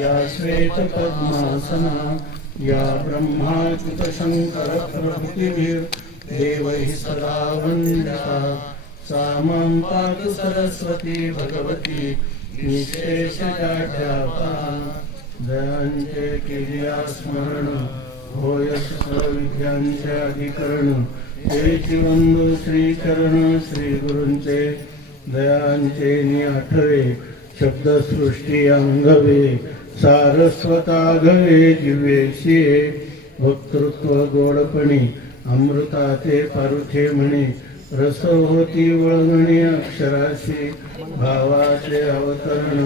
या श्वेतपद्मासना या ब्रह्माच्युतशङ्करप्रभृतिभिर्देवैः सदा वन्दिता सा मां पातु सरस्वती भगवती निःशेषजाड्यापहा दयांचे केलिया स्मरण होय सर्वविद्यांचे अधिकरण तेची वंदू श्रीचरण श्री गुरूंचे दयांचे आठवे शब्दसृष्टी अंगवे सारस्वताघवे जिव्येशिये वक्तृत्व गोडपणी अमृताचे पारुखे म्हणे रस होती वळगणी अक्षराशी भावाचे अवतरण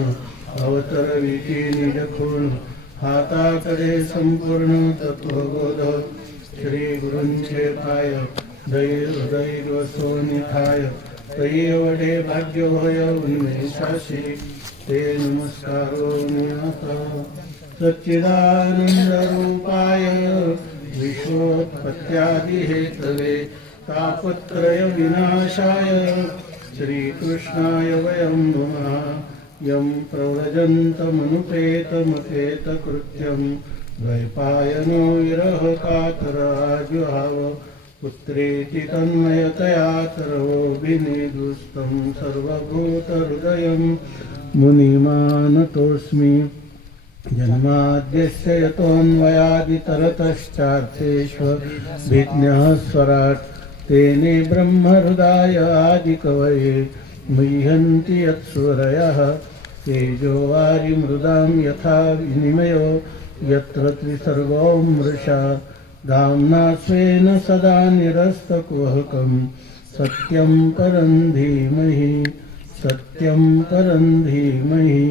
अवतरविधी निजखूण हाताकडे संपूर्ण तत्वबोध श्री गुरूंचे पाय दैव सोनिथाय तैवडे भाग्य होय उन्मेषाशी ते नमस्कारो नियता सच्चिदानंद रूपाय विश्वोत्पत्त्यादि हेतवे तापत्रय विनाशाय श्रीकृष्णाय वयं नमः यं प्रव्रजन्तमनुपेतमपेतकृत्यं द्वैपायनो विरह कातराजुहाव पुत्रेति तन्मयतया तरोभिनिदुस्तं सर्वभूतहृदयं मुनिमानतोऽस्मि जन्माद्यस्य यतोऽन्वयादितरतश्चार्थेष्वभिज्ञः स्वराट् तेने ब्रह्महृदाय आदिकवये मुह्यन्ति यत्सूरयः तेजो वारिमृदां यथा विनिमयो यत्र त्रिसर्गो मृषा धाम्ना स्वेन सदा निरस्तकुहकं सत्यं परं धीमहि सत्यं परं धीमहि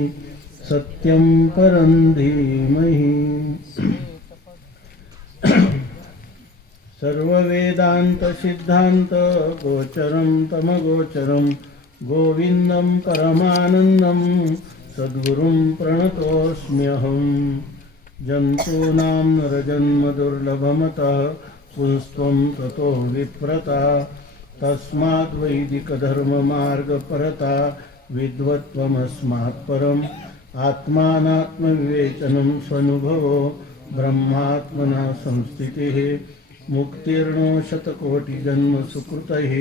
सत्यं परं धीमहि। सर्ववेदांत सिद्धांत गोचरं तमगोचरं गोविंदं परमानन्दं सद्गुरुं प्रणतोऽस्म्यहं। जन्तूनां नरजन्म दुर्लभमतः पुंस्त्वं ततो विप्रता तस्माद् वैदिकधर्ममार्गपरता विद्वत्त्वमस्मात् परम् आत्मानात्मविवेचनं स्वनुभवो ब्रह्मात्मना संस्थितिः मुक्तिर्नो शतकोटिजन्म सुकृतैः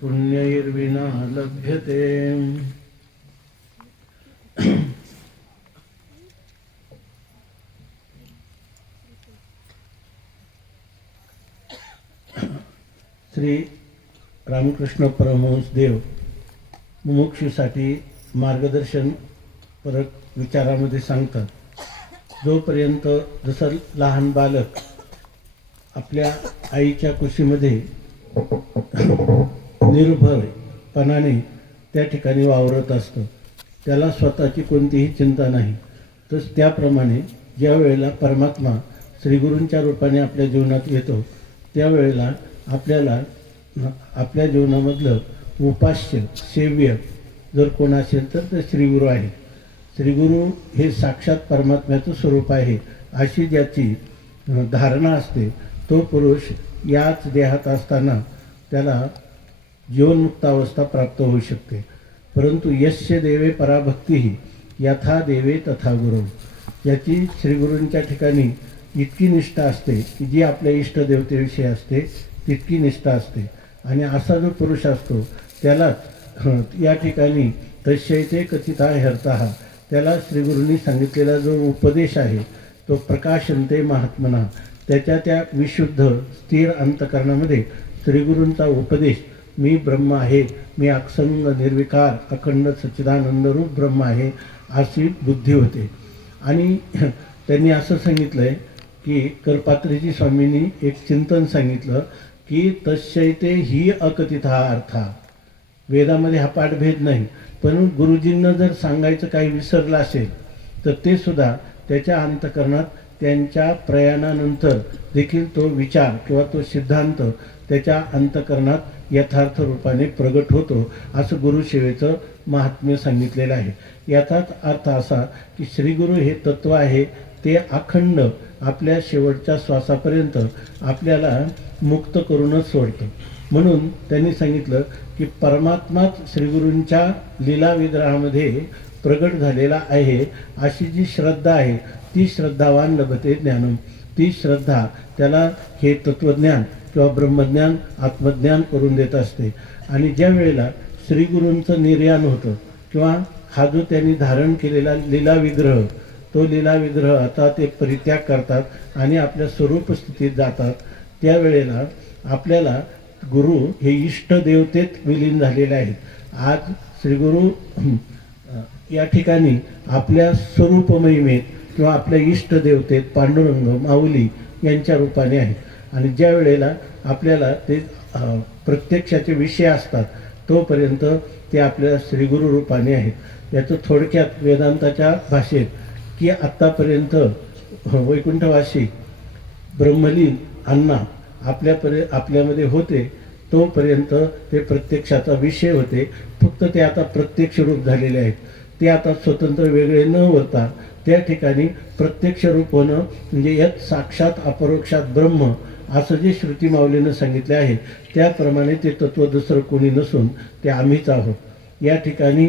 पुण्यैर्विना लभ्यते। श्री रामकृष्ण परमहंस देव मुमुक्षूसाठी मार्गदर्शन परक विचारामध्ये सांगतात, जोपर्यंत जसं लहान बालक आपल्या आईच्या कुशीमध्ये निर्भयपणाने त्या ठिकाणी वावरत असतं, त्याला स्वतःची कोणतीही चिंता नाही, तर त्याप्रमाणे ज्या वेळेला परमात्मा श्रीगुरूंच्या रूपाने आपल्या जीवनात येतो त्यावेळेला आपल्याला आपल्या जीवनामधलं उपास्य सेव्य जर कोण असेल तर ते श्रीगुरू आहे। श्रीगुरू हे साक्षात परमात्म्याचं स्वरूप आहे अशी ज्याची धारणा असते तो पुरुष याच देहात असताना त्याला जीवनमुक्तावस्था प्राप्त होऊ शकते। परंतु यस्य देवे पराभक्ती यथा देवे तथा गुरु, याची श्रीगुरूंच्या ठिकाणी इतकी निष्ठा असते की जी आपल्या इष्टदेवतेविषयी असते तितकी निष्ठा असते, आणि असा जो पुरुष असतो त्याला या ठिकाणी तस्यैते कथिता ह्यर्थः, त्याला श्रीगुरूंनी सांगितलेला जो उपदेश आहे तो प्रकाशन्ते महात्मना, त्याच्या त्या विशुद्ध स्थिर अंतकरणामध्ये श्रीगुरूंचा उपदेश मी ब्रह्म आहे, मी अक्षंग निर्विकार अखंड सच्चिदानंदरूप ब्रह्म आहे अशी बुद्धी होते। आणि त्यांनी असं सांगितलं आहे की करपात्रीजी स्वामींनी एक चिंतन सांगितलं की तस्यैते ही अकथिता अर्था, वेदामध्ये हा पाठभेद नाही, पण गुरुजींना जर सांगायचं काही विसरलं असेल तर ते सुद्धा त्याच्या अंतकरणात त्यांच्या प्रयाणानंतर देखील तो विचार किंवा तो सिद्धांत त्याच्या अंतकरणात यथार्थ रूपाने प्रगट होतो, असं गुरुसेवेचं महात्म्य सांगितलेलं आहे। याचाच अर्थ असा की श्रीगुरू हे तत्व आहे ते अखंड आपल्या शेवटच्या श्वासापर्यंत आपल्याला मुक्त करूनच सोडतं। म्हणून त्यांनी सांगितलं की परमात्माच श्रीगुरूंच्या लीला विग्रहामध्ये प्रगट झालेला आहे, अशी जी श्रद्धा आहे ती श्रद्धावान लभते ज्ञानम. ती श्रद्धा त्याला हे तत्त्वज्ञान किंवा ब्रह्मज्ञान आत्मज्ञान करून देत असते. आणि ज्या वेळेला श्रीगुरूंचं निर्याण होतं किंवा हा जो त्यांनी धारण केलेला लीला विग्रह, तो लीला विग्रह आता ते परित्याग करतात आणि आपल्या स्वरूप स्थितीत जातात, त्यावेळेला आपल्याला गुरु हे इष्ट देवतेत विलीन झालेले आहेत. आज श्रीगुरु या ठिकाणी आपल्या स्वरूप महिमेत किंवा आपल्या इष्ट देवतेत पांडुरंग माऊली यांच्या रूपाने आहेत. आणि ज्या वेळेला आपल्याला ते प्रत्यक्षाचे विषय असतात तोपर्यंत ते आपल्या श्रीगुरु रूपाने आहेत. याचं थोडक्यात वेदांताच्या भाषेत की आत्तापर्यंत वैकुंठवासी ब्रह्मलीन अण्णा आपल्यामध्ये होते, तोपर्यंत ते प्रत्यक्षाचा विषय होते. फक्त ते आता प्रत्यक्ष रूप झालेले आहेत. ते आता स्वतंत्र वेगळे न होता त्या ठिकाणी प्रत्यक्ष रूप होणं म्हणजे यात साक्षात अपरोक्षात ब्रह्म असं जे श्रुती माऊलीनं सांगितले आहे त्याप्रमाणे ते तत्त्व दुसरं कोणी नसून ते आम्हीच आहोत. या ठिकाणी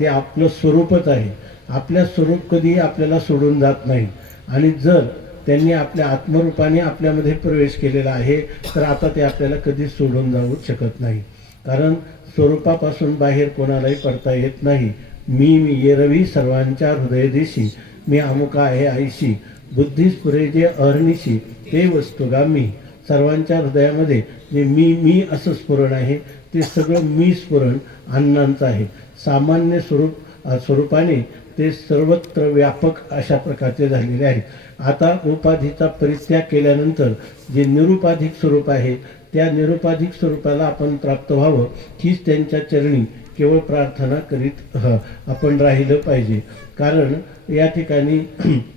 ते आपलं स्वरूपच आहे. आपल्या स्वरूप कधीही आपल्याला सोडून जात नाही. आणि जर त्यांनी आपल्या आत्मरूपाने आपल्यामध्ये प्रवेश केलेला आहे तर आता ते आपल्याला कधी सोडून जाऊ शकत नाही. कारण स्वरूपापासून बाहेर कोणालाही पडता येत नाही. मी येरवी सर्वांच्या हृदयदेशी, मी अमुका आहे आईशी, बुद्धीस पुरे जे अहर्निशी ते वस्तुगामी. सर्वांच्या हृदयामध्ये जे मी असं स्फुरण आहे ते सगळं मी स्फुरण अण्णांचं आहे. सामान्य स्वरूपाने ते सर्वत्र व्यापक अशा प्रकारचे झालेले आहेत. आता उपाधीचा परित्याग केल्यानंतर जे निरुपाधिक स्वरूप आहे त्या निरुपाधिक स्वरूपाला आपण प्राप्त व्हावं हीच त्यांच्या चरणी केवळ प्रार्थना करीत आपण राहिलं पाहिजे. कारण या ठिकाणी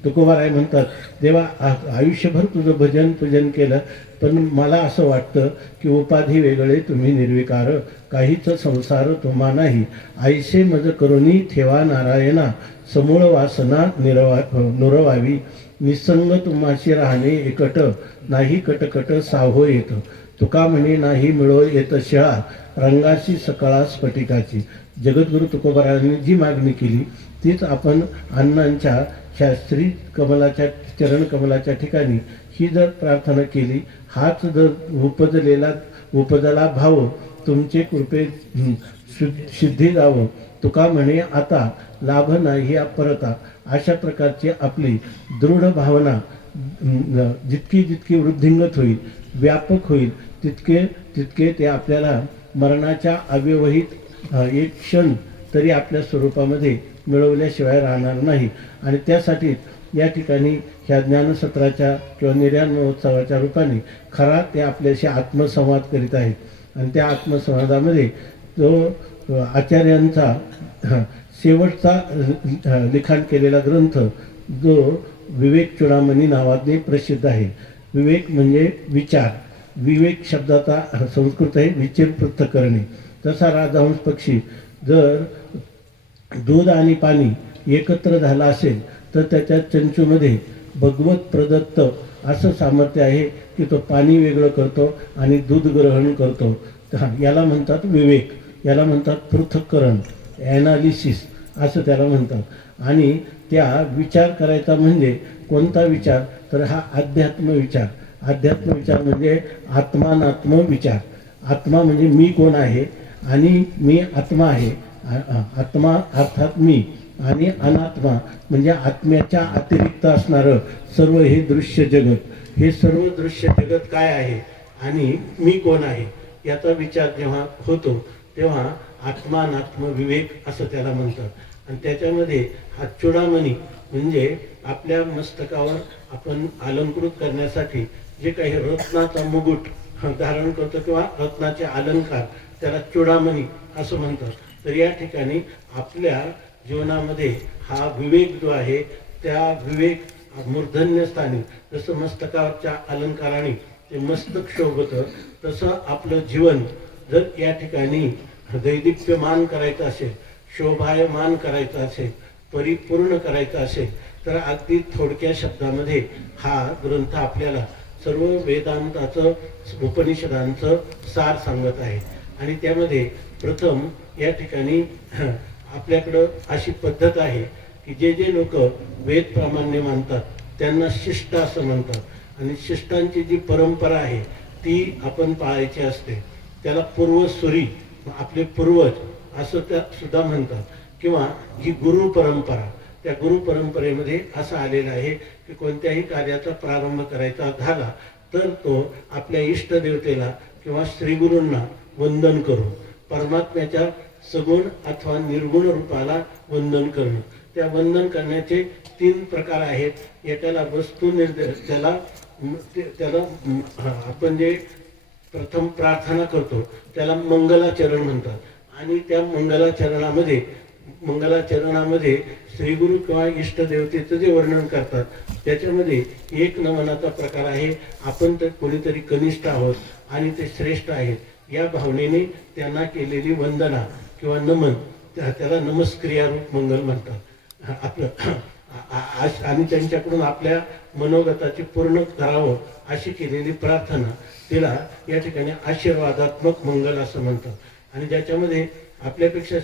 तुकोबाराय म्हणतात, देवा आयुष्यभर तुझं भजन पूजन केलं, पण मला असं वाटतं की उपाधी वेगळे तुम्ही निर्विकार, काहीच संसार तुम्हा नाही. आईसे मज करुणी ठेवा नारायणा, समूळ वासना नुरवावी. निसंग तुम्हाशी राहणे एकट, नाही कटकट साहो येत. तुका म्हणे नाही मिळो येत शिळा, रंगाची सकाळा स्फटिकाची. जगद्गुरु तुकोबारायांनी जी मागणी केली तीच आपण अण्णांच्या शास्त्री कमलाच्या चरण कमलाच्या ठिकाणी ही जर प्रार्थना केली, हाच जर उपजला भाव तुमचे कृपे सिद्धी जावं. तुका म्हणे आता लाभ नाही परता. अशा प्रकारची आपली दृढ भावना जितकी जितकी वृद्धिंगत होईल, व्यापक होईल, तितके ते आपल्याला मरणाच्या अव्यवहित एक क्षण तरी आपल्या स्वरूपामध्ये मिळवल्याशिवाय राहणार नाही. आणि त्यासाठी या ठिकाणी ह्या ज्ञानसत्राच्या किंवा निर्याण महोत्सवाच्या रूपाने खरा ते आपल्याशी आत्मसंवाद करीत आहेत. आणि त्या आत्मसंवादामध्ये जो आचार्यांचा शेवटचा लिखाण केलेला ग्रंथ जो विवेक चूडामणी नावाने प्रसिद्ध आहे. विवेक म्हणजे विचार. विवेक शब्दाचा संस्कृत आहे विचार पृथ्थ करणे. तसा राजहंस पक्षी जर दूध आणि पाणी एकत्र झाला असेल तर त्याच्या चंचूमध्ये भगवत प्रदत्त असं सामर्थ्य आहे की तो पाणी वेगळं करतो आणि दूध ग्रहण करतो. याला म्हणतात विवेक, याला म्हणतात पृथक्करण, ॲनालिसिस असं त्याला म्हणतात. आणि त्या विचार करायचा म्हणजे कोणता विचार, तर हा अध्यात्म विचार. अध्यात्म विचार म्हणजे आत्मानात्म विचार. आत्मा म्हणजे मी कोण आहे आणि मी आत्मा आहे. आत्मा अर्थात मी आणि अनात्मा म्हणजे आत्म्याच्या अतिरिक्त असणारं सर्व हे दृश्य जगत. हे सर्व दृश्य जगत काय आहे आणि मी कोण आहे याचा विचार जेव्हा होतो तेव्हा आत्मानात्म विवेक असं त्याला म्हणतात. आणि त्याच्यामध्ये हा चूडामणी म्हणजे आपल्या मस्तकावर आपण अलंकृत करण्यासाठी जे काही रत्नाचा मुकुट धारण करतो किंवा रत्नाचे अलंकार त्याला चूडामणी असं म्हणतात. तर या ठिकाणी आपल्या जीवनामध्ये हा विवेक जो आहे त्या विवेक मूर्धन्य स्थानी जसं मस्तकाच्या अलंकाराने ते मस्तक शोभतं तसं आपलं जीवन जर या ठिकाणी दैदिप्यमान करायचं असेल, शोभायमान करायचं असेल, परिपूर्ण करायचं असेल तर अगदी थोडक्या शब्दामध्ये हा ग्रंथ आपल्याला सर्व वेदांताचं उपनिषदांचं सार सांगत आहे. आणि त्यामध्ये प्रथम या ठिकाणी आपल्याकडं अशी पद्धत आहे की जे जे लोक वेद प्रामाण्य मानतात त्यांना शिष्ट असं म्हणतात आणि शिष्टांची जी परंपरा आहे ती आपण पाळायची असते. त्याला पूर्वसुरी आपले पूर्वज असं त्या सुद्धा म्हणतात. किंवा ही गुरु परंपरा, त्या गुरु परंपरेमध्ये असं आलेलं आहे की कोणत्याही कार्याचा प्रारंभ करायचा झाला तर तो आपल्या इष्टदेवतेला किंवा श्रीगुरूंना वंदन करून परमात्म्याच्या सगुण अथवा निर्गुण रूपाला वंदन करणं. त्या वंदन करण्याचे 3 प्रकार आहेत. एकाला वस्तू निर्देश, त्याला आपण जे प्रथम प्रार्थना करतो त्याला मंगलाचरण म्हणतात. आणि त्या मंगलाचरणामध्ये श्रीगुरु किंवा इष्टदेवतेचं जे वर्णन करतात त्याच्यामध्ये एक नमनाचा प्रकार आहे. आपण तर कोणीतरी कनिष्ठ आहोत आणि ते श्रेष्ठ आहेत या भावनेने त्यांना केलेली वंदना किंवा नमन, त्याला नमस्क्रिया रूप मंगल म्हणतात आपलं. आणि त्यांच्याकडून आपल्या मनोगताचे पूर्ण करावं अशी केलेली प्रार्थना तिला या ठिकाणी आशीर्वादात्मक मंगल असं म्हणतात. आणि ज्याच्यामध्ये आपल्यापेक्षा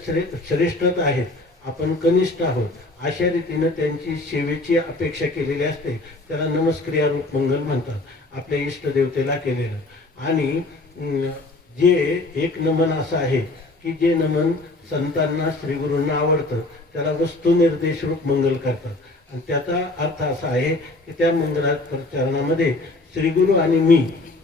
श्रेष्ठता आहेत, आपण कनिष्ठ आहोत अशा रीतीनं त्यांची सेवेची अपेक्षा केलेली असते, त्याला नमस्क्रिया रूप मंगल म्हणतात आपल्या इष्टदेवतेला केलेलं. आणि जे एक नमन असं आहे की जे नमन संतांना श्रीगुरूंना आवडतं त्याला वस्तुनिर्देश रूप मंगल करतात. आणि त्याचा अर्थ असा आहे की त्या मंगलाचरणामध्ये श्रीगुरू आणि मी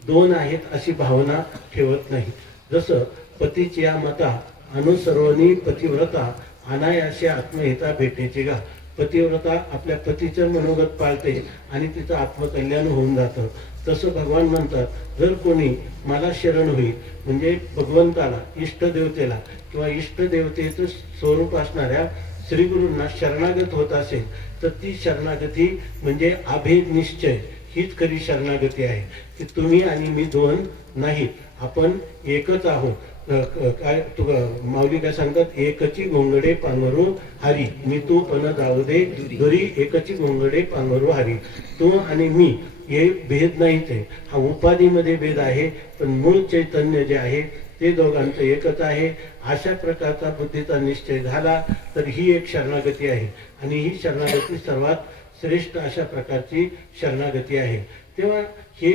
2 आहेत अशी भावना ठेवत नाही. जसं पतीची या मता अनुसर्वनी पतिव्रता अनायासे आत्महिता भेटेची गा. पतिव्रता आपल्या पतीचं मनोगत पाळते आणि तिचं आत्मकल्याण होऊन जातं. तसं भगवान म्हणतात जर कोणी मला शरण होईल म्हणजे भगवंताला, इष्टदेवतेला किंवा इष्टदेवतेचं स्वरूप असणाऱ्या श्रीगुरूंना शरणागत होत असेल तर ती शरणागती म्हणजे अभेद निश्चय हीच खरी शरणागती आहे की तुम्ही आणि मी 2 नाहीत, आपण एकच आहोत. काय माऊली काय सांगतात, एकची घोंगडे पांघरू हरी, मी तू पण जाऊ दे घरी, एकची घोंगडे पांघरू हरी. तू आणि मी हे भेद नाहीच आहे. हा उपाधीमध्ये भेद आहे पण मूळ चैतन्य जे आहे ते दोघांचं एकच आहे. अशा प्रकारचा बुद्धीचा निश्चय झाला तर ही एक शरणागती आहे आणि ही शरणागती सर्वात श्रेष्ठ अशा प्रकारची शरणागती आहे. तेव्हा हे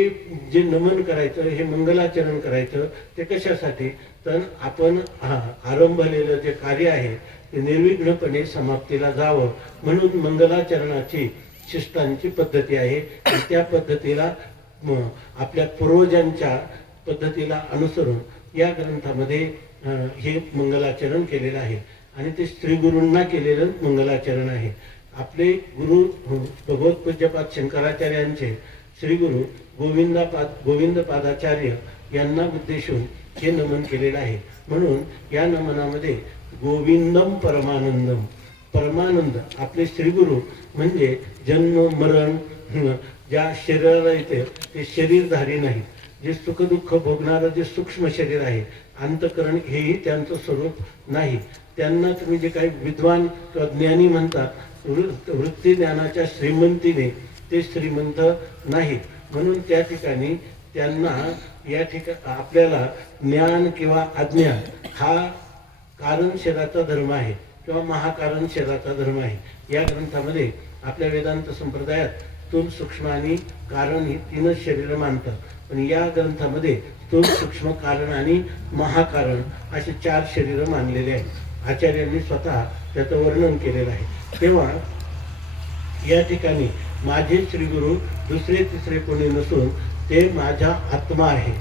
जे नमन करायचं, हे मंगलाचरण करायचं ते कशासाठी, तर आपण आरंभलेलं जे कार्य आहे ते निर्विघ्नपणे समाप्तीला जावं म्हणून मंगलाचरणाची शिष्टांची पद्धती आहे. त्या पद्धतीला आपल्या पूर्वजांच्या पद्धतीला अनुसरून या ग्रंथामध्ये हे मंगलाचरण केलेलं आहे आणि ते श्रीगुरूंना केलेलं मंगलाचरण आहे. आपले गुरु भगवत पूज्यपाद शंकराचार्यांचे श्रीगुरु गोविंदपादाचार्य यांना उद्देशून हे नमन केलेलं आहे. म्हणून या नमनामध्ये गोविंदम परमानंदम, परमानंद आपले श्रीगुरु म्हणजे जन्म मरण ज्या शरीराला येते ते शरीरधारी नाही, जे सुखदुःख भोगणारं जे सूक्ष्म शरीर आहे, अंतकरण हेही त्यांचं स्वरूप नाही. त्यांना तुम्ही जे काही विद्वान किंवा ज्ञानी म्हणतात, वृत्ती ज्ञानाच्या श्रीमंतीने ते श्रीमंत नाहीत. म्हणून त्या ठिकाणी त्यांना या ठिकाणी आपल्याला ज्ञान किंवा अज्ञान हा कारण शरीराचा धर्म आहे किंवा महाकारण शरीराचा धर्म आहे. या ग्रंथामध्ये आपल्या वेदांत संप्रदायात स्थूल सूक्ष्म आणि कारण ही 3च शरीरं मानतात. पण या ग्रंथामध्ये स्थूल सूक्ष्म कारण आणि महाकारण असे 4 शरीरं मानलेले आहेत. आचार्यांनी स्वतः त्याचं वर्णन केलेलं आहे. तेव्हा या ठिकाणी माझे श्रीगुरु दुसरे तिसरे कोणी नसून ते माझा आत्मा आहे.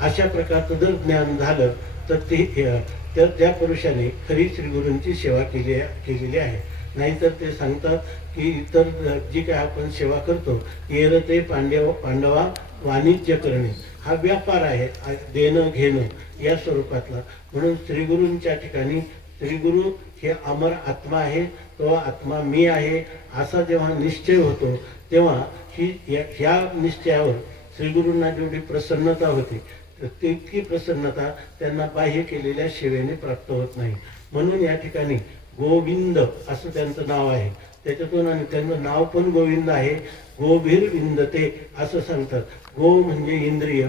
अशा प्रकारचं जर ज्ञान झालं तर त्या पुरुषाने खरी श्रीगुरूंची सेवा केलेली आहे. नाहीतर ते सांगतात की इतर जी काय आपण सेवा करतो येरते पांडवा वाणिज्य करणे हा व्यापार आहे, देणं घेणं या स्वरूपातला. म्हणून श्रीगुरूंच्या ठिकाणी श्रीगुरु हे अमर आत्मा आहे, तो आत्मा मी आहे असा जेव्हा निश्चय होतो तेव्हा ह्या निश्चयावर श्रीगुरूंना जेवढी प्रसन्नता होती तितकी प्रसन्नता त्यांना बाह्य केलेल्या सेवेने प्राप्त होत नाही. म्हणून या ठिकाणी गोविंद असं त्यांचं नाव आहे. त्याच्यातून आणि त्यांचं नाव पण गोविंद आहे. गोभीर विंदते असं सांगतात. गो म्हणजे इंद्रिय,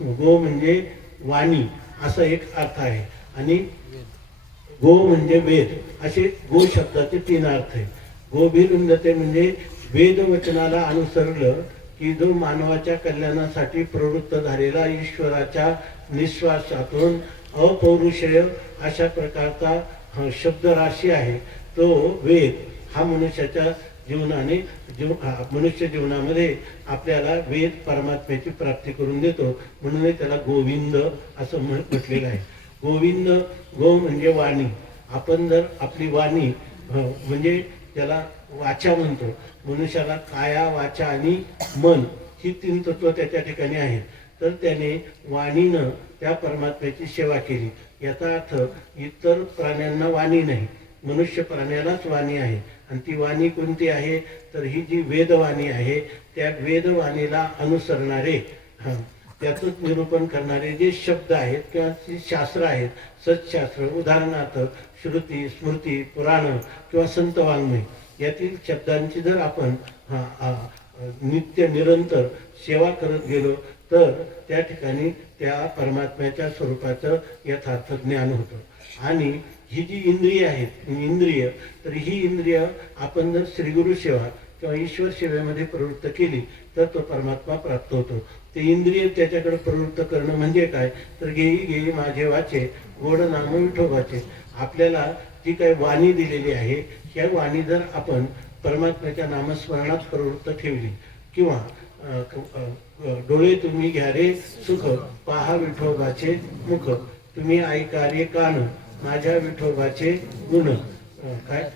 गो म्हणजे वाणी असा एक अर्थ आहे आणि गो म्हणजे वेद, असे गो शब्दाचे 3 अर्थ आहे. गोभिरुंदते म्हणजे वेद वचनाला अनुसरलं की जो मानवाच्या कल्याणासाठी प्रवृत्त झालेला ईश्वराच्या निश्वासातून अपौरुषेय अशा प्रकारचा शब्दराशी आहे तो वेद हा मनुष्याच्या मनुष्य जीवनामध्ये आपल्याला वेद परमात्म्याची प्राप्ती करून देतो. म्हणून त्याला गोविंद असं म्हटलेलं आहे. गोविंद, गो म्हणजे वाणी. आपण जर आपली वाणी म्हणजे त्याला वाचा म्हणतो. मनुष्याला काया, वाचा आणि मन ही 3 तत्व त्याच्या ठिकाणी आहेत. तर त्याने वाणीनं त्या परमात्म्याची सेवा केली. याचा अर्थ इतर प्राण्यांना वाणी नाही, मनुष्य प्राण्यालाच वाणी आहे. आणि ती वाणी कोणती आहे तर ही जी वेदवाणी आहे त्या वेदवाणीला अनुसरणारे त्याचंच निरूपण करणारे जे शब्द आहेत किंवा जे शास्त्र आहेत, सत्शास्त्र, उदाहरणार्थ श्रुती, स्मृती, पुराण किंवा संत वाङ्मय यातील शब्दांची जर आपण नित्य निरंतर सेवा करत गेलो तर त्या ठिकाणी त्या परमात्म्याच्या स्वरूपाचं यथार्थ ज्ञान होतं. आणि ही जी इंद्रिय आहेत, इंद्रिय, तर ही इंद्रिय आपण जर श्रीगुरु सेवा किंवा ईश्वर सेवेमध्ये प्रवृत्त केली तर तो परमात्मा प्राप्त होतो. ते इंद्रिय त्याच्याकडे प्रवृत्त करणं म्हणजे काय तर घेई घेई माझे वाचे गोड नाम विठोबाचे. आपल्याला जी काही वाणी दिलेली आहे ह्या वाणी जर आपण परमात्म्याच्या नामस्मरणात प्रवृत्त ठेवली किंवा डोळे तुम्ही घ्या रे सुख पहा विठोबाचे मुख, तुम्ही ऐका रे कान माझ्या विठोबाचे गुण, काय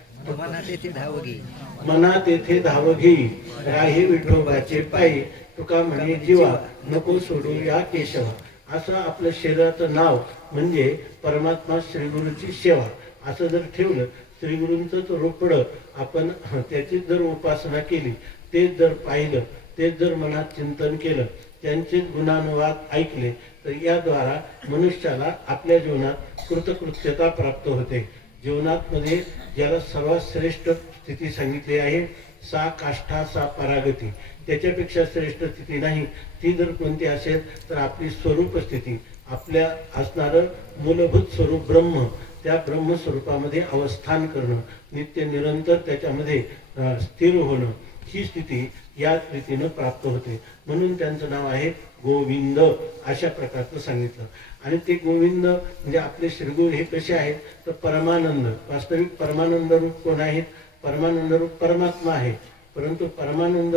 मनात येथे धाव घेई राही विठोबाचे पायी, तुका म्हणे जीवा नको सोडू या केशवा. असं आपलं शरीराचं नाव म्हणजे परमात्मा श्रीगुरूची सेवा असं जर ठेवलं, श्रीगुरूंचंच रोपडं आपण त्याची जर उपासना केली, तेच जर पाहिलं, तेच जर मनात चिंतन केलं, त्यांचेच गुणानुवाद ऐकले तर याद्वारा मनुष्याला आपल्या जीवनात कृतकृत्यता प्राप्त होते. जीवनात मध्ये ज्याला सर्वात श्रेष्ठ स्थिती सांगितली आहे सा काष्ठा सा परागती, त्याच्यापेक्षा श्रेष्ठ स्थिती नाही. ती जर कोणती असेल तर आपली स्वरूप स्थिती, आपल्या असणारं मूलभूत स्वरूप ब्रह्म, त्या ब्रह्मस्वरूपामध्ये अवस्थान करणं, नित्य निरंतर त्याच्यामध्ये स्थिर होणं, ही स्थिती या रीतीनं प्राप्त होते. म्हणून त्यांचं नाव आहे गोविंद अशा प्रकारचं सांगितलं. आणि ते गोविंद म्हणजे आपले श्रीगुरु हे कसे आहेत तर परमानंद, वास्तविक परमानंद रूप कोण आहेत? परमानंद रूप परमात्मा आहे. परंतु परमानंद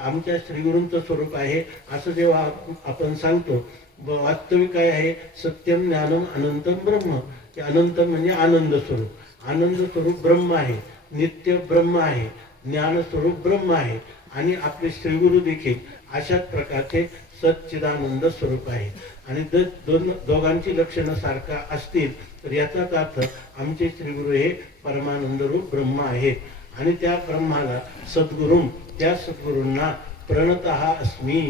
आमच्या श्रीगुरूंचं स्वरूप आहे असं जेव्हा आपण सांगतो, वास्तविक काय आहे? सत्यम ज्ञानम अनंतम ब्रह्म. ते अनंत म्हणजे आनंद स्वरूप, आनंद स्वरूप ब्रह्म आहे, नित्य ब्रह्म आहे, ज्ञान स्वरूप ब्रह्म आहे. आणि आपले श्रीगुरु देखील अशाच प्रकारचे सच्चिदानंद स्वरूप आहे. आणि दोघांची लक्षणं सारखा असतील तर याचाच अर्थ आमचे श्रीगुरु हे परमानंद रूप ब्रह्म आहेत. आणि त्या ब्रह्माला सद्गुरू, त्या सद्गुरूंना प्रणतः अस्मी,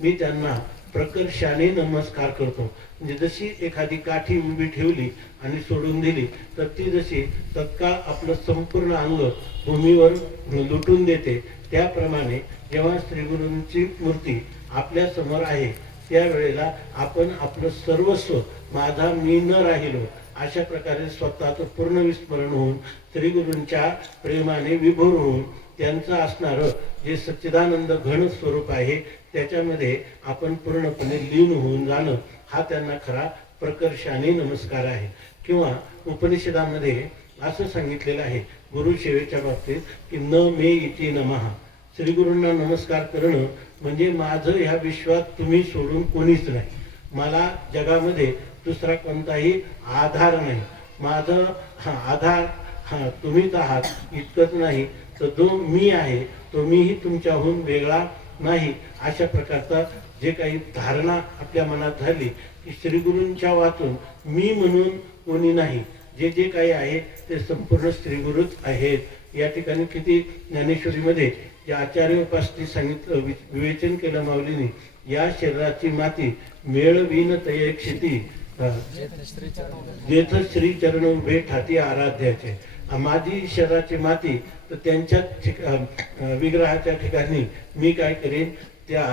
मी त्यांना प्रकर्षाने नमस्कार करतो. म्हणजे जशी एखादी काठी उभी ठेवली आणि सोडून दिली तर ती जशी तत्काळ आपलं संपूर्ण अंग भूमीवर लुटून देते, त्याप्रमाणे जेव्हा श्रीगुरूंची मूर्ती आपल्या समोर आहे त्यावेळेला आपण आपलं सर्वस्व माझा मी न राहिलो अशा प्रकारे स्वतःचं पूर्ण विस्मरण होऊन श्रीगुरूंच्या प्रेमाने विभोर होऊन त्यांचं असणारं जे सच्चिदानंद घन स्वरूप आहे त्याच्यामध्ये आपण पूर्णपणे लीन होऊन जाणं हा त्यांना खरा प्रकर्षाने नमस्कार आहे. किंवा उपनिषदामध्ये असं सांगितलेलं आहे गुरुसेवेच्या बाबतीत की न मे इति नमः, श्रीगुरूंना नमस्कार करणं म्हणजे माझं ह्या विश्वात तुम्ही सोडून कोणीच नाही, मला जगामध्ये दुसरा कोणताही आधार नाही, माझं आधार तुम्हीच आहात. इतकंच नाही तर जो मी आहे तो मीही तुमच्याहून वेगळा नाही. अशा प्रकारचा जे काही धारणा आपल्या मनात झाली की श्रीगुरूंच्या वाचून मी म्हणून कोणी नाही, जे जे काही आहे ते संपूर्ण श्रीगुरूच आहेत. या ठिकाणी किती ज्ञानेश्वरीमध्ये जे आचार्य उपासनी सांगितलं, विवेचन केलं माऊलीने, या शरीराची माती मेळवीन तये क्षिती जेथ श्री चरण उभे ठाती आराध्याचे. माझी शरीराची माती तर त्यांच्या विग्रहाच्या ठिकाणी मी काय करेन, त्या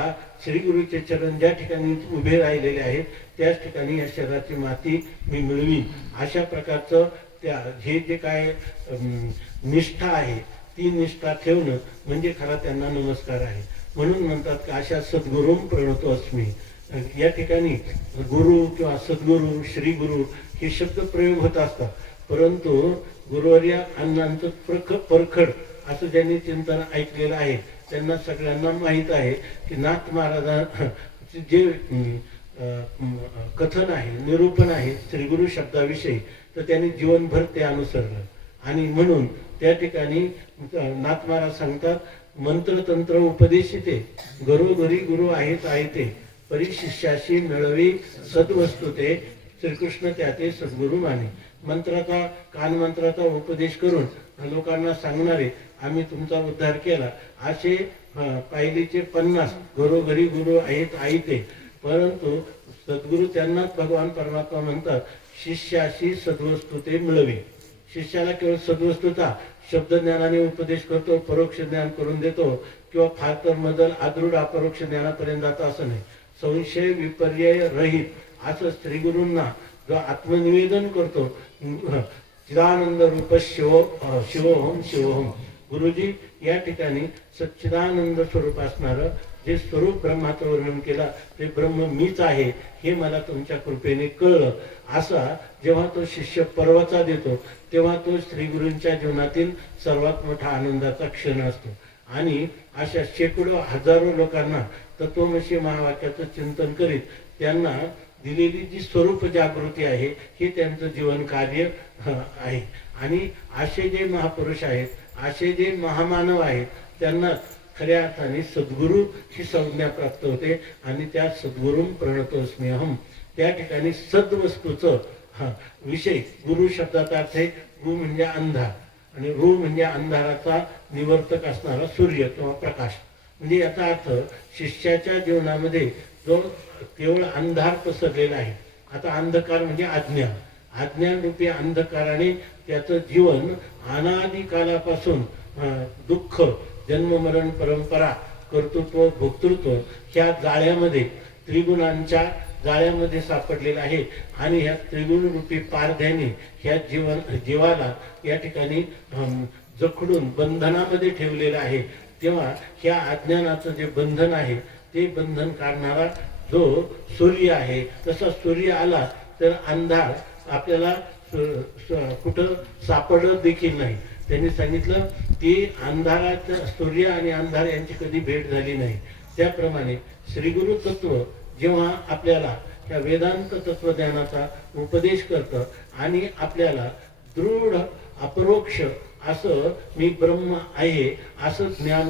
श्रीगुरूचे चरण ज्या ठिकाणी उभे राहिलेले आहेत त्याच ठिकाणी या शरीराची माती मी मिळवीन. अशा प्रकारचं त्या हे जे काय निष्ठा आहे ती निष्ठा ठेवणं म्हणजे खरा त्यांना नमस्कार आहे. म्हणून म्हणतात की अशा सद्गुरूं प्रणतो अस्मी. या ठिकाणी गुरु किंवा सद्गुरू श्रीगुरु हे शब्द प्रयोग होत असतात, परंतु गुरुवर्य अण्णांचं परखड असं ज्यांनी चिंतन ऐकलेलं आहे त्यांना सगळ्यांना माहीत आहे की नाथ महाराजांचे जे कथन आहे, निरूपण आहे श्रीगुरु शब्दाविषयी, तर त्यांनी जीवनभर ते अनुसरलं. आणि म्हणून त्या ठिकाणी नाथ महाराज सांगतात, मंत्रतंत्र उपदेशिते घरोघरी गुरु आहेत ते, परिशिष्याशी मिळवी सद्वस्तू ते, श्रीकृष्ण त्याते सद्गुरु माने. मंत्राचा कानमंत्राचा उपदेश करून लोकांना सांगणारे आम्ही तुमचा उद्धार केला असे पायलीचे 50 घरोघरी गुरु आहेत ते, परंतु सद्गुरु त्यांनाच भगवान परमात्मा म्हणतात, शिष्याशी सद्वस्तू ते मिळवी. शिष्याला केवळ सद्वस्तूचा शब्द ज्ञानाने उपदेश करतो, परोक्ष ज्ञान करून देतो, किंवा फार तर मदल आदृढ अपरोक्ष ज्ञानापर्यंत जातो असं नाही. संशय विपर्यय रहित असं श्रीगुरूंना जो आत्मनिवेदन करतो, चिदानंद रूप शिवोहम शिवोहम. गुरुजी या ठिकाणी सच्चिदानंद स्वरूप असणारं जे स्वरूप ब्रह्माचं वर्णन केला, ते ब्रह्म मीच आहे हे मला तुमच्या कृपेने कळलं, असा जेव्हा तो शिष्य परवाचा देतो तेव्हा तो श्रीगुरूंच्या जीवनातील सर्वात मोठा आनंदाचा क्षण असतो. आणि अशा शेकडो हजारो लोकांना तत्वमसी महावाक्याचं चिंतन करीत त्यांना दिलेली जी स्वरूप जागृती आहे हे त्यांचं जीवन कार्य आहे. आणि असे जे महापुरुष आहेत, असे जे महामानव आहेत, त्यांना खऱ्या अर्थाने सद्गुरू ही संज्ञा प्राप्त होते. आणि त्या सद्गुरूं प्रणतोस्मी अहम. त्या ठिकाणी सद्वस्तूचं विषय, गुरु शब्दाचा अर्थ आहे गु म्हणजे अंधार आणि रू म्हणजे अंधाराचा निवर्तक असणारा सूर्य किंवा प्रकाश. म्हणजे याचा अर्थ शिष्याच्या जीवनामध्ये जो केवळ अंधार पसरलेला आहे. आता अंधकार म्हणजे अज्ञान, अज्ञान रूपी अंधकाराने त्याचं जीवन अनादी कालापासून दुःख, जन्ममरण परंपरा, कर्तृत्व, भोक्तृत्व ह्या जाळ्यामध्ये, त्रिगुणांच्या जाळ्यामध्ये सापडलेला आहे. आणि ह्या त्रिगुण रूपी पारध्याने ह्या जीवाला या ठिकाणी जखडून बंधनामध्ये ठेवलेलं आहे. तेव्हा ह्या अज्ञानाचं जे बंधन आहे ते बंधन काढणारा जो सूर्य आहे, तसा सूर्य आला तर अंधार आपल्याला कुठं सापडत देखील नाही. त्यांनी सांगितलं की अंधाराचं, सूर्य आणि अंधार यांची कधी भेट झाली नाही. त्याप्रमाणे श्रीगुरु तत्व जेव्हा आपल्याला ह्या वेदांत तत्वज्ञानाचा उपदेश करतं आणि आपल्याला दृढ अपरोक्ष असं मी ब्रह्म आहे असं ज्ञान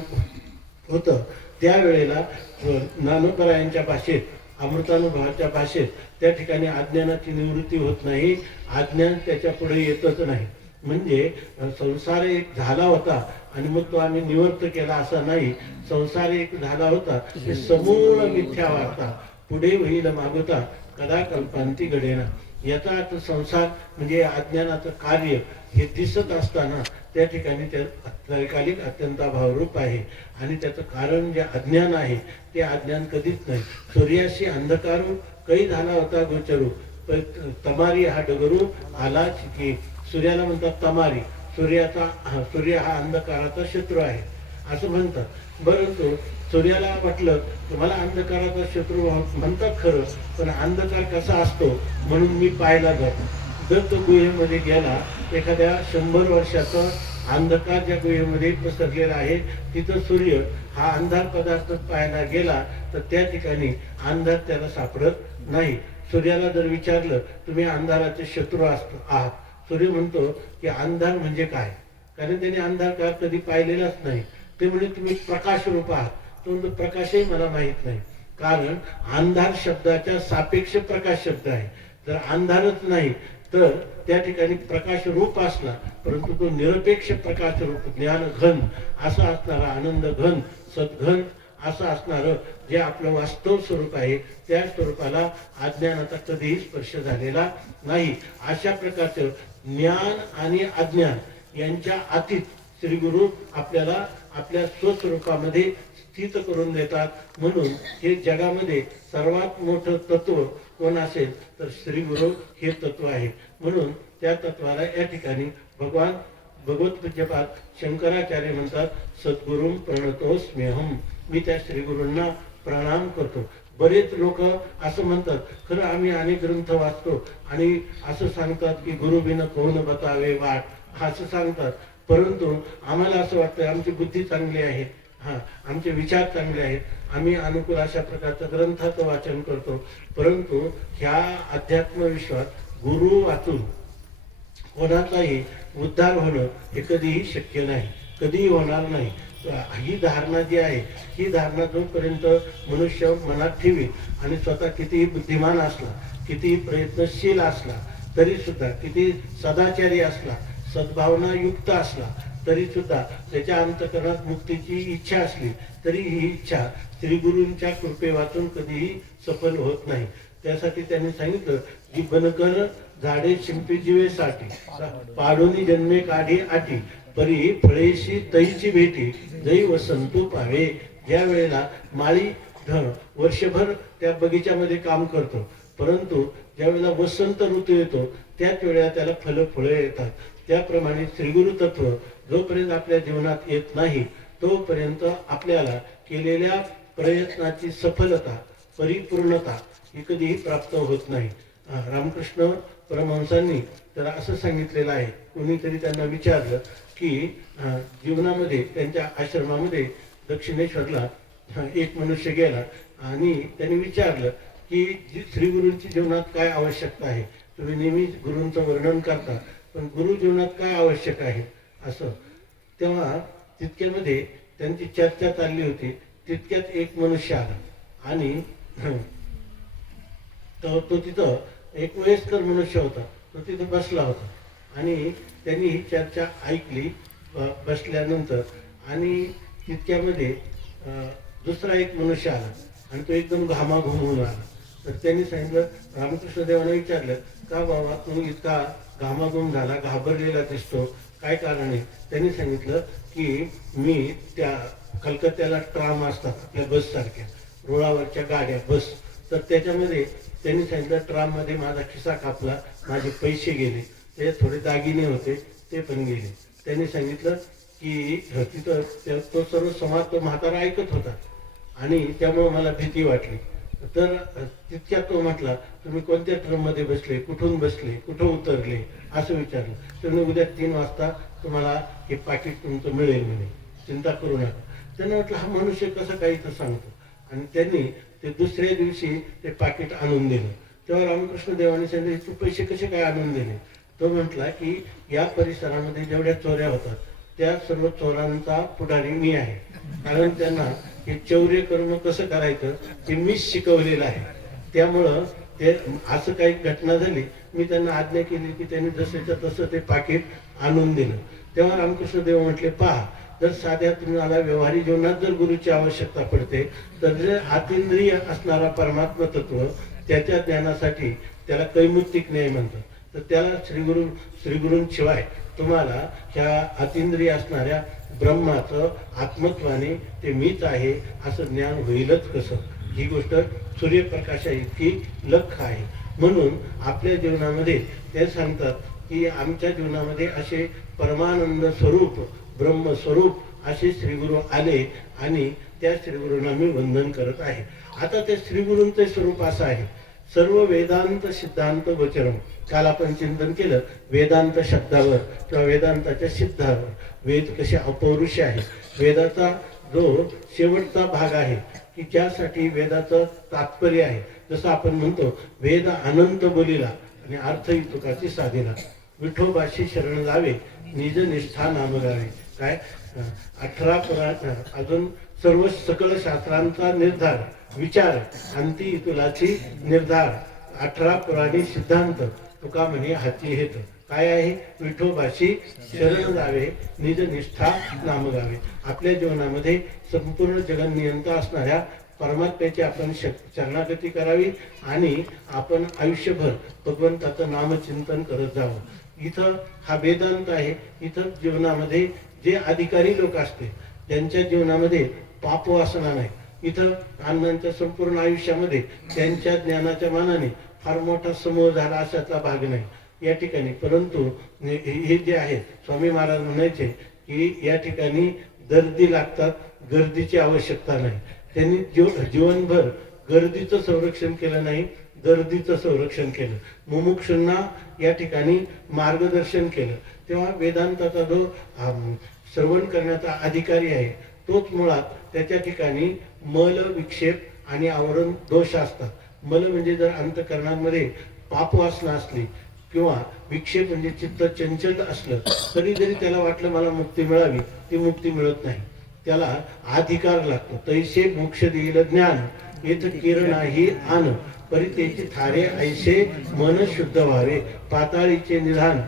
होतं, त्यावेळेला ज्ञानोबरायांच्या भाषेत, अमृतानुभवाच्या भाषेत त्या ठिकाणी अज्ञानाची निवृत्ती होत नाही, अज्ञान त्याच्या पुढे येतच नाही. म्हणजे संसार एक झाला होता आणि मग तो आम्ही निवर्त केला असा नाही. संसार एक झाला होता, ते समूळ मिथ्या वार्ता, पुढे होईल मागोता कदा कल्पांती घडेना. याचा अर्थ संसार म्हणजे अज्ञानाचं कार्य हे दिसत असताना त्या ठिकाणी त्या त्रैकालिक अत्यंताभावरूप आहे. आणि त्याचं कारण जे अज्ञान आहे ते अज्ञान कधीच नाही. सूर्याशी अंधकारू काही झाला होता गोचरू, तमारी हा डगरू आला की. सूर्याला म्हणतात तमारी. सूर्य हा अंधकाराचा शत्रू आहे असं म्हणतात. परंतु सूर्याला म्हटलं की मला अंधकाराचा शत्रू म्हणतात खरं, पण अंधकार कसा असतो म्हणून मी पाहायला जातो. जर तो गुहेमध्ये गेला, एखाद्या 100 वर्षाचा अंधकार ज्या गुहेमध्ये पसरलेला आहे तिथं सूर्य हा अंधार पदार्थ पाहायला गेला तर त्या ठिकाणी अंधार त्याला सापडत नाही. सूर्याला जर विचारलं तुम्ही अंधाराचे शत्रू आहात, सूर्य म्हणतो की अंधार म्हणजे काय, कारण त्याने अंधार कधी पाहिलेलाच नाही. ते म्हणजे तुम्ही प्रकाश रूप आहात, तो प्रकाशही मला माहित नाही. कारण अंधार शब्दाच्या सापेक्ष प्रकाश शब्द आहे. जर अंधारच नाही तर त्या ठिकाणी प्रकाश रूप असला, परंतु तो निरपेक्ष प्रकाश रूप, ज्ञान घन असा असणारा, आनंद घन, सद्घन असं असणारं जे आपलं वास्तव स्वरूप आहे, त्या स्वरूपाला अज्ञानाचा कधीही स्पर्श झालेला नाही. अशा प्रकारचं ज्ञान आणि अज्ञान यांच्या अतीत श्रीगुरु आपल्याला आपल्या स्वस्वरूपामध्ये स्थित करून देतात. म्हणून हे जगामध्ये सर्वात मोठं तत्व कोण असेल तर श्री गुरु हे तत्व आहे. म्हणून त्या तत्वाला या ठिकाणी भगवत पूज्यपाद शंकराचार्य म्हणतात, सद्गुरुं प्रणतोस्म्यहम, मी त्या श्री गुरूंना प्रणाम करतो. बरेच लोक असं म्हणतात, खरं आम्ही अनेक ग्रंथ वाचतो आणि असं सांगतात की गुरु बिन कोण बतावे वाट, असं सांगतात. परंतु आम्हाला असं वाटतं आमची बुद्धी चांगली आहे, आमचे विचार चांगले आहेत, आम्ही अनुकूल अशा प्रकारचं ग्रंथाचं वाचन करतो. परंतु ह्या अध्यात्म विश्वात गुरु वाचून कोणाचाही उद्धार होणं हे कधीही शक्य नाही, कधीही होणार नाही. ही धारणा जी आहे, ही धारणा जोपर्यंत मनुष्य मनात ठेवी आणि स्वतः कितीही बुद्धिमान असला, कितीही प्रयत्नशील असला तरी सुद्धा, किती सदाचारी असला, सद्भावना युक्त असला तरी सुद्धा, त्याच्या अंतःकरणात मुक्तीची इच्छा असली तरी ही इच्छा श्री गुरूंच्या कृपे वाचून कधीही सफल होत नाही. त्यासाठी त्यांनी सांगितलं की बनकर झाडे शिंपी जीवेसाठी, पाडोनी जन्मे काढी आटी, परी फळेशी तईची भेटी, जै वसंतू पावे. ज्या वेळेला माळी वर्षभर त्या बगीच्यामध्ये काम करतो, परंतु ज्या वेळेला वसंत ऋतू येतो त्याच वेळेला त्याला फळं येतात. त्याप्रमाणे श्रीगुरु तत्व जोपर्यंत आपल्या जीवनात येत नाही तोपर्यंत आपल्याला केलेल्या प्रयत्नाची सफलता, परिपूर्णता ही कधीही प्राप्त होत नाही. रामकृष्ण परमहंसांनी तर असं सांगितलेलं आहे, कोणीतरी त्यांना विचारलं की जीवनामध्ये त्यांच्या आश्रमामध्ये दक्षिणेश्वरला एक मनुष्य गेला आणि त्यांनी विचारलं की श्रीगुरूंची जीवनात काय आवश्यकता आहे, तुम्ही नेहमी गुरूंचं वर्णन करता पण गुरु जीवनात काय आवश्यक आहे असं. तेव्हा तितक्यामध्ये त्यांची चर्चा चालली होती, तितक्यात एक मनुष्य आला आणि तो तिथं एक वयस्कर मनुष्य होता, तो तिथं बसला होता आणि त्यांनी ही चर्चा ऐकली बसल्यानंतर. आणि तितक्यामध्ये दुसरा एक मनुष्य आला आणि तो एकदम घामाघूमून आला. तर त्यांनी सांगितलं, रामकृष्ण देवाने विचारलं, का बाबा तू इतका घामाघूम झाला, घाबरलेला दिसतो, काय कारण आहे? त्यांनी सांगितलं की मी त्या कलकत्त्याला ट्राम असतात आपल्या बस सारख्या रुळावरच्या गाड्या बस, तर त्याच्यामध्ये त्यांनी सांगितलं ट्राममध्ये माझा खिसा कापला, माझे पैसे गेले, त्याच्यात थोडे दागिने होते ते पण गेले. त्यांनी सांगितलं की तिथं तो सर्व संवाद तो म्हातारा ऐकत होता आणि त्यामुळे मला भीती वाटली. तर तितक्यात तो म्हटला, तुम्ही कोणत्या ट्रममध्ये बसले, कुठून बसले, कुठं उतरले असं विचारलं. तुम्ही उद्या 3 वाजता तुम्हाला हे पाकिट तुमचं मिळेल म्हणे, चिंता करू नका. त्यांना म्हटलं हा मनुष्य कसं काही तर सांगतो. आणि त्यांनी ते दुसऱ्या दिवशी ते पाकिट आणून दिलं. तेव्हा रामकृष्ण देवाने सांगितले, तू पैसे कसे काय आणून दिले? तो म्हटला की या परिसरामध्ये जेवढ्या चोऱ्या होतात त्या सर्व चोरांचा पुढारी मी आहे, कारण त्यांना हे चौर्य कर्म कसं करायचं ते मीच शिकवलेलं आहे. त्यामुळं ते असं काही घटना झाली, मी त्यांना आज्ञा केली की त्यांनी जसंच्या तसं ते पाकिट आणून दिलं. तेव्हा रामकृष्ण देव म्हटले, पहा, जर साध्या तुम्हाला व्यवहारी जीवनात जर गुरुची आवश्यकता पडते तर जे आतींद्रिय असणारा परमात्म तत्व त्याच्या ज्ञानासाठी त्याला कैमुत्तिक न्याय म्हणतात. तर त्याला श्रीगुरूंशिवाय तुम्हाला ह्या अतींद्रिय असणाऱ्या ब्रह्माचं आत्मत्वाने ते मीच आहे असं ज्ञान होईलच कसं? ही गोष्ट सूर्यप्रकाशा इतकी लख आहे. म्हणून आपल्या जीवनामध्ये ते सांगतात की आमच्या जीवनामध्ये असे परमानंद स्वरूप, ब्रह्मस्वरूप असे श्रीगुरू आले आणि त्या श्रीगुरूंना मी वंदन करत आहे. आता त्या श्रीगुरूंचे स्वरूप असं आहे, सर्व वेदांत सिद्धांत वचनम. काल आपण चिंतन केलं वेदांत शब्दावर किंवा वेदांताच्या सिद्धावर. वेद कसे अपौरुष आहे, वेदाचा जो शेवटचा भाग आहे की ज्यासाठी वेदाचं तात्पर्य आहे. जसं आपण म्हणतो वेद अनंत बोलिला आणि अर्थ तुकाची साधिला, विठोबाशी शरण जावे निज निष्ठा नाम गावे. काय 18 पुराण, अजून सर्व सकल शास्त्रांचा निर्धार विचार अंती तुलाची निर्धार, 18 पुराणी सिद्धांत तुका म्हणे हाती हेत. काय आहे? विठोबाशी शरण जावे निज निष्ठा नाम गावे. आपल्या जीवनामध्ये संपूर्ण जगन्नियंता असणाऱ्या परमात्म्याची आपण शरणागती करावी आणि आपण आयुष्यभर भगवंताचं नामचिंतन करत जावं. इथं हा वेदांत आहे. इथं जीवनामध्ये जे अधिकारी लोक असते त्यांच्या जीवनामध्ये पापवासना नाही. इथं अण्णांच्या संपूर्ण आयुष्यामध्ये त्यांच्या ज्ञानाच्या मानाने फार मोठा समूह झाला अशातला भाग नाही या ठिकाणी. परंतु हे जे आहे, स्वामी महाराज म्हणायचे की या ठिकाणी दर्दी लागतात, गर्दीची आवश्यकता नाही. त्यांनी जीवनभर गर्दीचं संरक्षण केलं नाही, दर्दीचं संरक्षण केलं. मुमुक्षूंना या ठिकाणी मार्गदर्शन केलं. तेव्हा वेदांताचा जो श्रवण करण्याचा अधिकारी आहे तोच मुळात त्याच्या ठिकाणी मल, विक्षेप आणि आवरण दोष असतात. मल म्हणजे जर अंतःकरणामध्ये पापवासना असली किंवा विक्षेप म्हणजे चित्त चंचल असलं तरी जरी त्याला वाटलं मला मुक्ती मिळावी, ती मुक्ती मिळत नाही. त्याला अधिकार लागतो. तैसे मोक्ष देईल ज्ञान येथ किरण आहे आन परितेची थारे ऐसे मन शुद्ध व्हावे पाताळीचे निधान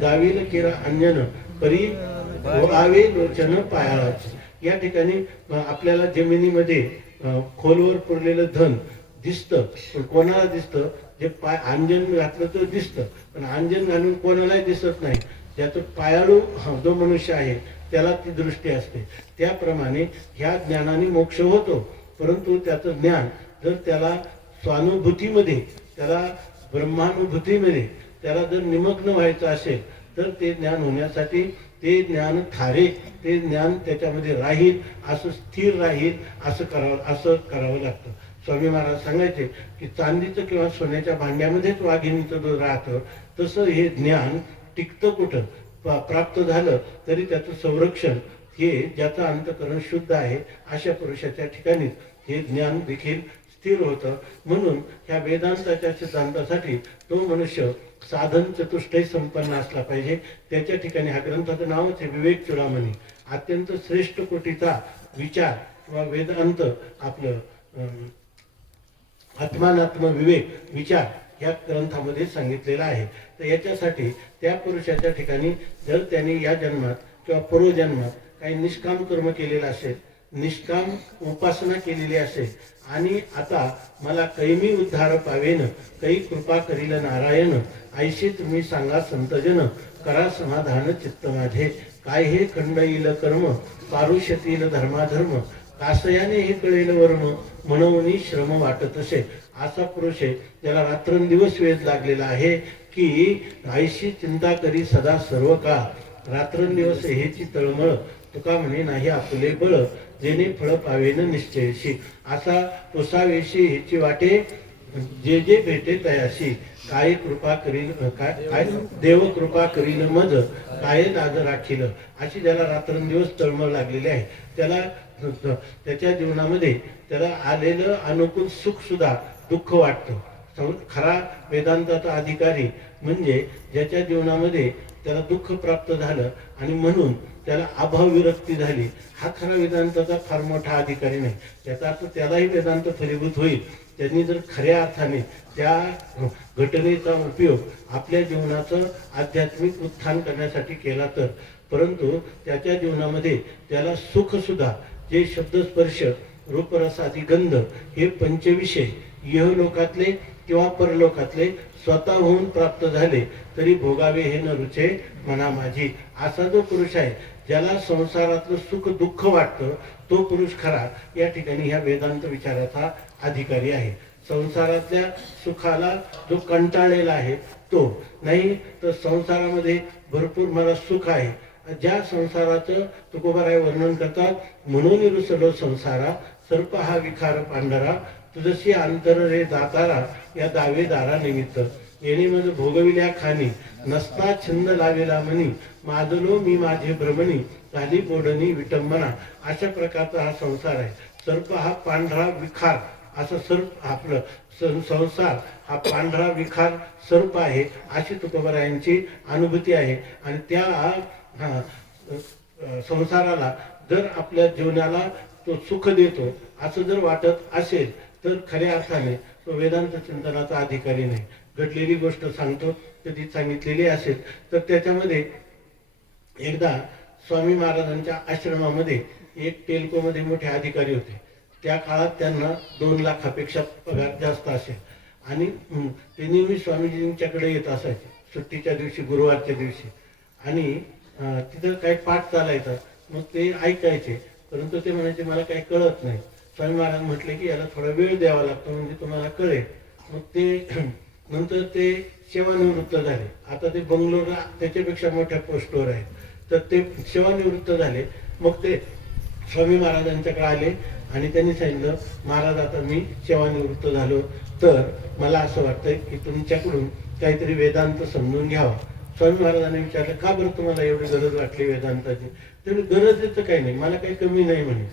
दावील किरा अंजन परी ओळावे लोचन पायाळाचे. या ठिकाणी आपल्याला जमिनीमध्ये खोलवर पुरलेलं धन दिसतं, पण कोणाला दिसतं? जे पाय अंजन घातलं तर दिसतं, पण अंजन घालून कोणालाही दिसत नाही. ज्याचं पायाळू जो मनुष्य आहे त्याला ती दृष्टी असते. त्याप्रमाणे ह्या ज्ञानाने मोक्ष होतो, परंतु त्याचं ज्ञान जर त्याला स्वानुभूतीमध्ये, त्याला ब्रह्मानुभूतीमध्ये त्याला जर निमग्न व्हायचं असेल तर ते ज्ञान होण्यासाठी ते ज्ञान थारे, ते ज्ञान त्याच्यामध्ये राहील, असं स्थिर राहील, असं करावं लागतं. स्वामी महाराज सांगायचे की चांदीचं किंवा सोन्याच्या भांड्यामध्येच वाघिणीचं दूध राहतं, तसं हे ज्ञान टिकतं कुठं? प्राप्त झालं तरी त्याचं संरक्षण हे ज्याचं अंतःकरण शुद्ध आहे अशा पुरुषाच्या ठिकाणी हे ज्ञान देखील स्थिर होतं. म्हणून ह्या वेदांताच्या सिद्धांतासाठी तो मनुष्य साधन चतुष्टय संपन्न असला पाहिजे. त्याच्या ठिकाणी हा ग्रंथाचं नावच आहे विवेक चूडामणी. अत्यंत श्रेष्ठ कोटीचा विचार किंवा वेदांत आपलं आत्मानात्म विवेक विचार या ग्रंथामध्ये सांगितलेला आहे. तर याच्यासाठी त्या पुरुषाच्या ठिकाणी जर त्याने या जन्मात किंवा पूर्वजन्मात काही निष्काम कर्म केलेलं असेल, निष्काम उपासना केलेली असेल आणि आता मला कैमी उद्धार पावेन कै कृपा करील नारायण ऐशी तुम्ही सांगा संतजन करा समाधान चित्त माझे काय हे खंड येईल कर्म पारुष्यतील धर्माधर्म कासयाने हे कळेल वर्म म्हणून श्रम वाटत असे. असा पुरुष आहे ज्याला रात्रंदिवस वेध लागलेला आहे की आईशी चिंता करी सदा सर्व काळ रात्रंदिवस हेची तळमळ तुका म्हणे नाही आपले बळ जेणे फळ पावेन निश्चयशी. असा तोसावेशी हेची वाटे जे जे भेटे तयाशी काय कृपा करील काय देव कृपा करील मज काय लाज राखील. अशी ज्याला रात्रंदिवस तळमळ लागलेली आहे त्याला त्याच्या जीवनामध्ये त्याला आलेलं अनुकूल सुख सुद्धा दुःख वाटतं. खरा वेदांताचा अधिकारी म्हणजे ज्याच्या जीवनामध्ये त्याला दुःख प्राप्त झालं आणि म्हणून त्याला अभाव विरक्ती झाली, हा खरा वेदांताचा फार मोठा अधिकारी नाही. त्याचा अर्थ त्यालाही वेदांत फलीभूत होईल त्यांनी जर खऱ्या अर्थाने त्या घटनेचा उपयोग आपल्या जीवनाचं आध्यात्मिक उत्थान करण्यासाठी केला तर. परंतु त्याच्या जीवनामध्ये त्याला सुख सुद्धा जे शब्दस्पर्श रूपरसादी गंध हे पंचविषय इहलोकातले किंवा परलोकातले स्वतःहून प्राप्त झाले तरी भोगावे हे न रुचे मना माझी. असा जो पुरुष आहे ज्याला संसारातलं सुख दुःख वाटतं तो पुरुष खरा या ठिकाणी ह्या वेदांत विचाराचा अधिकारी आहे. संसारातल्या सुखाला जो कंटाळलेला आहे तो नाही, तर संसारामध्ये भरपूर मला सुख आहे. ज्या संसाराचं तुकोबाराय वर्णन करतात, म्हणून रुसलो संसारा सर्प हा विखार पांढरा तुझशी अंतर रे दातारा या दावेदारा निमित्त येणे मज भोगविल्या खानी नसता छंद लावेला मनी माजलो मी माझे भ्रमणी झाली बोडणी विटंबना. अशा प्रकारचा हा संसार आहे. सर्प हा पांढरा विखार, असं सर्प आपलं संसार हा पांढरा विखार सर्प आहे अशी तुकोबारायांची अनुभूती आहे. आणि त्या संसाराला जर आपल्या जीवनाला तो सुख देतो असं जर वाटत असेल तर खऱ्या अर्थाने तो वेदांत चिंतनाचा अधिकारी नाही. घडलेली गोष्ट सांगतो, कधी सांगितलेली असेल तर त्याच्यामध्ये एकदा स्वामी महाराजांच्या आश्रमामध्ये एक टेल्कोमध्ये मोठे अधिकारी होते. त्या काळात त्यांना 2 लाखापेक्षा पगार जास्त असेल आणि ते नेहमी स्वामीजींच्याकडे येत असायचे सुट्टीच्या दिवशी, गुरुवारच्या दिवशी. आणि तिथं काही पाठ चालायचा, मग ते ऐकायचे. परंतु ते म्हणायचे मला काही कळत नाही. स्वामी महाराज म्हटले की याला थोडा वेळ द्यावा लागतो म्हणजे तुम्हाला कळेल. मग ते नंतर ते सेवानिवृत्त झाले. आता ते बंगलोरला त्याच्यापेक्षा मोठ्या पोस्टवर आहेत. तर ते सेवानिवृत्त झाले. मग ते स्वामी महाराजांच्याकडे आले आणि त्यांनी सांगितलं, महाराज आता मी सेवानिवृत्त झालो, तर मला असं वाटतंय की तुमच्याकडून काहीतरी वेदांत समजून घ्यावा. स्वामी महाराजांनी विचारलं, का बरं तुम्हाला एवढी गरज वाटली वेदांताची? तर गरजेचं काही नाही, मला काही कमी नाही म्हणे.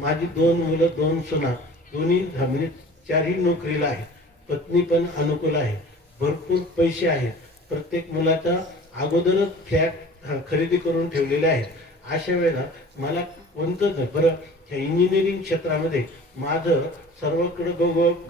माझी 2 मुलं 2 सुना, दोन्ही म्हणजे 4ही नोकरीला आहे, पत्नी पण अनुकूल आहे, भरपूर पैसे आहेत, प्रत्येक मुलाचा अगोदरच फ्लॅट खरेदी करून ठेवलेले आहेत. अशा वेळेला मला कोणतंच बरं ह्या इंजिनिअरिंग क्षेत्रामध्ये माझं सर्वकडे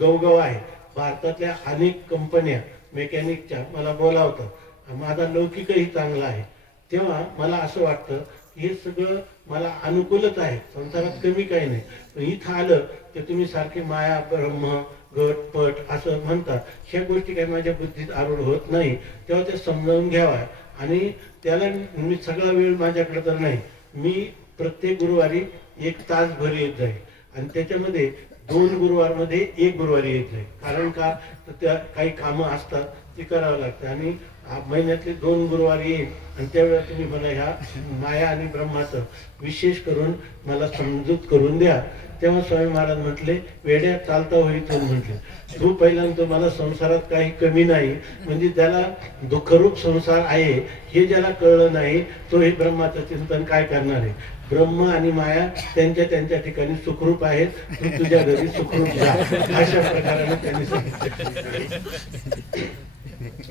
गवगव आहे. भारतातल्या अनेक कंपन्या मेकॅनिकच्या मला बोलावतात, माझा लौकिकही चांगला आहे. तेव्हा मला असं वाटतं हे सगळं मला अनुकूलच आहे, संसारात कमी काही नाही. पण इथं आलं तर तुम्ही सारखे माया ब्रह्म गट पट असं म्हणतात, ह्या गोष्टी काही माझ्या बुद्धीत आरूढ होत नाही. तेव्हा ते समजावून घ्यावा. आणि त्याला मी सगळा वेळ माझ्याकडे तर नाही, मी प्रत्येक गुरुवारी 1 तासभर येत जाईल आणि त्याच्यामध्ये 2 गुरुवारमध्ये 1 गुरुवारी येत जाईल. कारण का तर त्या काही कामं असतात ती करावं लागतं आणि महिन्यातले 2 गुरुवारी येईल. आणि त्यावेळेला तुम्ही मला ह्या माया आणि ब्रह्माचं विशेष करून मला समजूत करून द्या. तेव्हा स्वामी महाराज म्हटले, वेड्या चालता होईतून म्हटले, तू पहिल्यांदा मला संसारात काही कमी नाही, म्हणजे त्याला दुःखरूप संसार आहे हे ज्याला कळलं नाही तो हे ब्रह्माचं चिंतन काय करणार आहे. ब्रह्म आणि माया त्यांच्या त्यांच्या ठिकाणी सुखरूप आहेत, तू तुझ्या घरी सुखरूप जा, अशा प्रकाराने त्यांनी सांगितलं.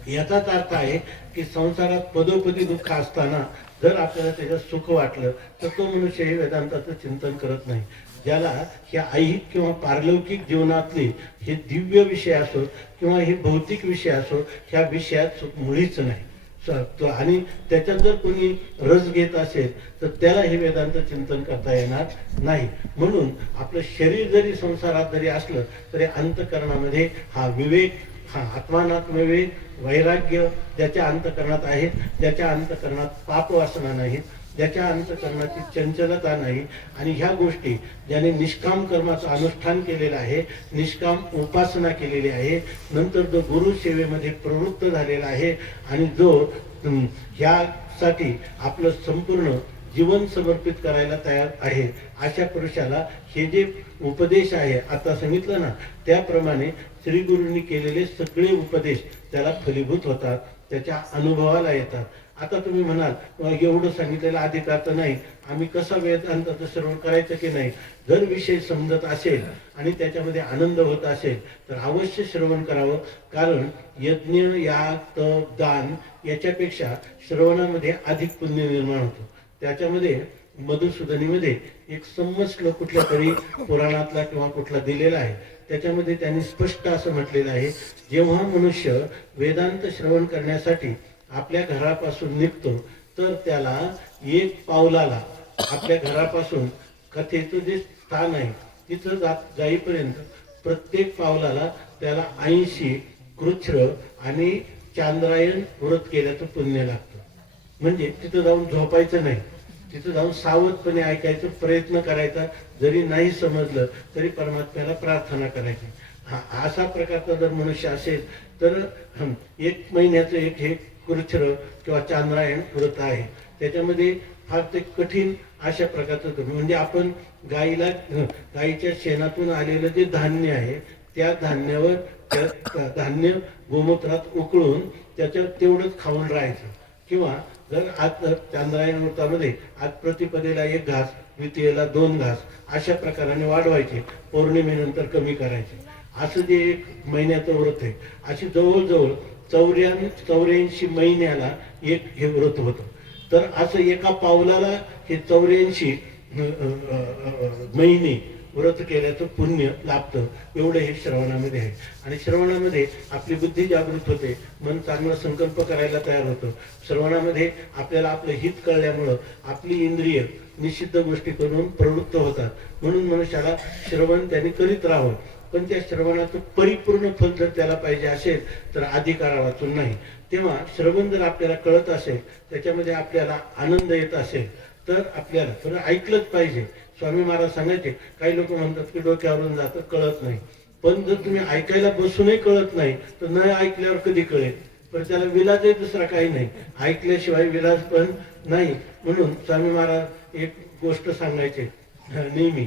याचाच अर्थ आहे की संसारात पदोपदी दुःख असताना जर आपल्याला त्याच्यात सुख वाटलं तर तो मनुष्य हे वेदांताचं चिंतन करत नाही. ज्याला ह्या ऐहिक किंवा पारलौकिक जीवनातले हे दिव्य विषय असो किंवा हे भौतिक विषय असो, ह्या विषयात सुख मुळीच नाही. आणि त्याच्यात जर कोणी रस घेत असेल तर त्याला हे वेदांत चिंतन करता येणार नाही. म्हणून आपलं शरीर जरी संसारात जरी असलं तरी अंतःकरणामध्ये हा विवेक, हा आत्मानात्म विवेक, वैराग्य ज्याच्या अंतःकरणात आहे, ज्याच्या अंतःकरणात पाप वासना नाही, ज्याच्या अंतःकरणाची चंचलता नाही, आणि ह्या गोष्टी ज्याने निष्काम कर्माचं अनुष्ठान केलेलं आहे, निष्काम उपासना केलेली आहे, नंतर जो गुरु सेवेमध्ये प्रवृत्त झालेला आहे आणि जो ह्यासाठी आपलं संपूर्ण जीवन समर्पित करायला तयार आहे, अशा पुरुषाला हे जे उपदेश आहे आता सांगितलं ना, त्याप्रमाणे श्री गुरूंनी केलेले सगळे उपदेश त्याला फलीभूत होतात, त्याच्या अनुभवाला येतात. आता तुम्ही म्हणाल एवढं सांगितलेलं अधिकार तर नाही, आम्ही कसा वेदांताचं श्रवण करायचं की नाही. जर विषय समजत असेल आणि त्याच्यामध्ये आनंद होत असेल तर अवश्य श्रवण करावं. कारण यज्ञ, याग, तप, दान याच्यापेक्षा श्रवणामध्ये अधिक पुण्य निर्माण होतं. त्याच्यामध्ये मधुसूदनीमध्ये एक श्लोक कुठल्या तरी पुराणातला किंवा कुठला दिलेला आहे, त्याच्यामध्ये त्यांनी स्पष्ट असं म्हटलेलं आहे, जेव्हा मनुष्य वेदांत श्रवण करण्यासाठी आपल्या घरापासून निघतो तर त्याला 1 पावलाला आपल्या घरापासून कथेचं जे स्थान आहे तिथं जाईपर्यंत प्रत्येक पावलाला त्याला 80 कृच्छ्र आणि चांद्रायण व्रत केल्याचं पुण्य लागतं. म्हणजे तिथं जाऊन झोपायचं नाही, तिथं जाऊन सावधपणे ऐकायचं, प्रयत्न करायचा, जरी नाही समजलं तरी परमात्म्याला प्रार्थना करायची. असा प्रकारचा जर मनुष्य असेल तर 1 महिन्याचं एक हे कृच्छ्र किंवा चांद्रायण व्रत आहे. त्याच्यामध्ये फार ते कठीण अशा प्रकारचं, म्हणजे आपण गाईच्या शेणातून आलेलं जे धान्य आहे त्या धान्यावर धान्य गोमूत्रात उकळून त्याच्यावर तेवढंच खाऊन राहायचं. किंवा जर आज चांद्रायण व्रतामध्ये आज प्रतिपदेला 1 घास, द्वितीयेला 2 घास अशा प्रकाराने वाढवायचे, पौर्णिमेनंतर कमी करायचे. असं जे 1 महिन्याचं व्रत आहे, अशी जवळजवळ 84 महिन्याला एक हे व्रत होतं. तर असं एका पावलाला हे 84 महिने व्रत केल्याचं पुण्य लाभतं. एवढं हे श्रवणामध्ये आहे. आणि श्रवणामध्ये आपली बुद्धी जागृत होते, मन चांगला संकल्प करायला तयार होतं. श्रवणामध्ये आपल्याला आपलं हित कळल्यामुळं आपली इंद्रिय निषिद्ध गोष्टी करून प्रवृत्त होतात. म्हणून मनुष्याला श्रवण त्याने करीत राहावं. पण त्या श्रवणाचं परिपूर्ण फल जर त्याला पाहिजे असेल तर अधिकारा वाचून नाही. तेव्हा श्रवण जर आपल्याला कळत असेल, त्याच्यामध्ये आपल्याला आनंद येत असेल तर आपल्याला खरं ऐकलंच पाहिजे. स्वामी महाराज सांगायचे, काही लोक म्हणतात की डोक्यावरून जातं कळत नाही, पण जर तुम्ही ऐकायला बसूनही कळत नाही तर न ऐकल्यावर कधी कळेल. पण त्याला विलाजही दुसरा काही नाही, ऐकल्याशिवाय विलाज पण नाही. म्हणून स्वामी महाराज एक गोष्ट सांगायचे नेहमी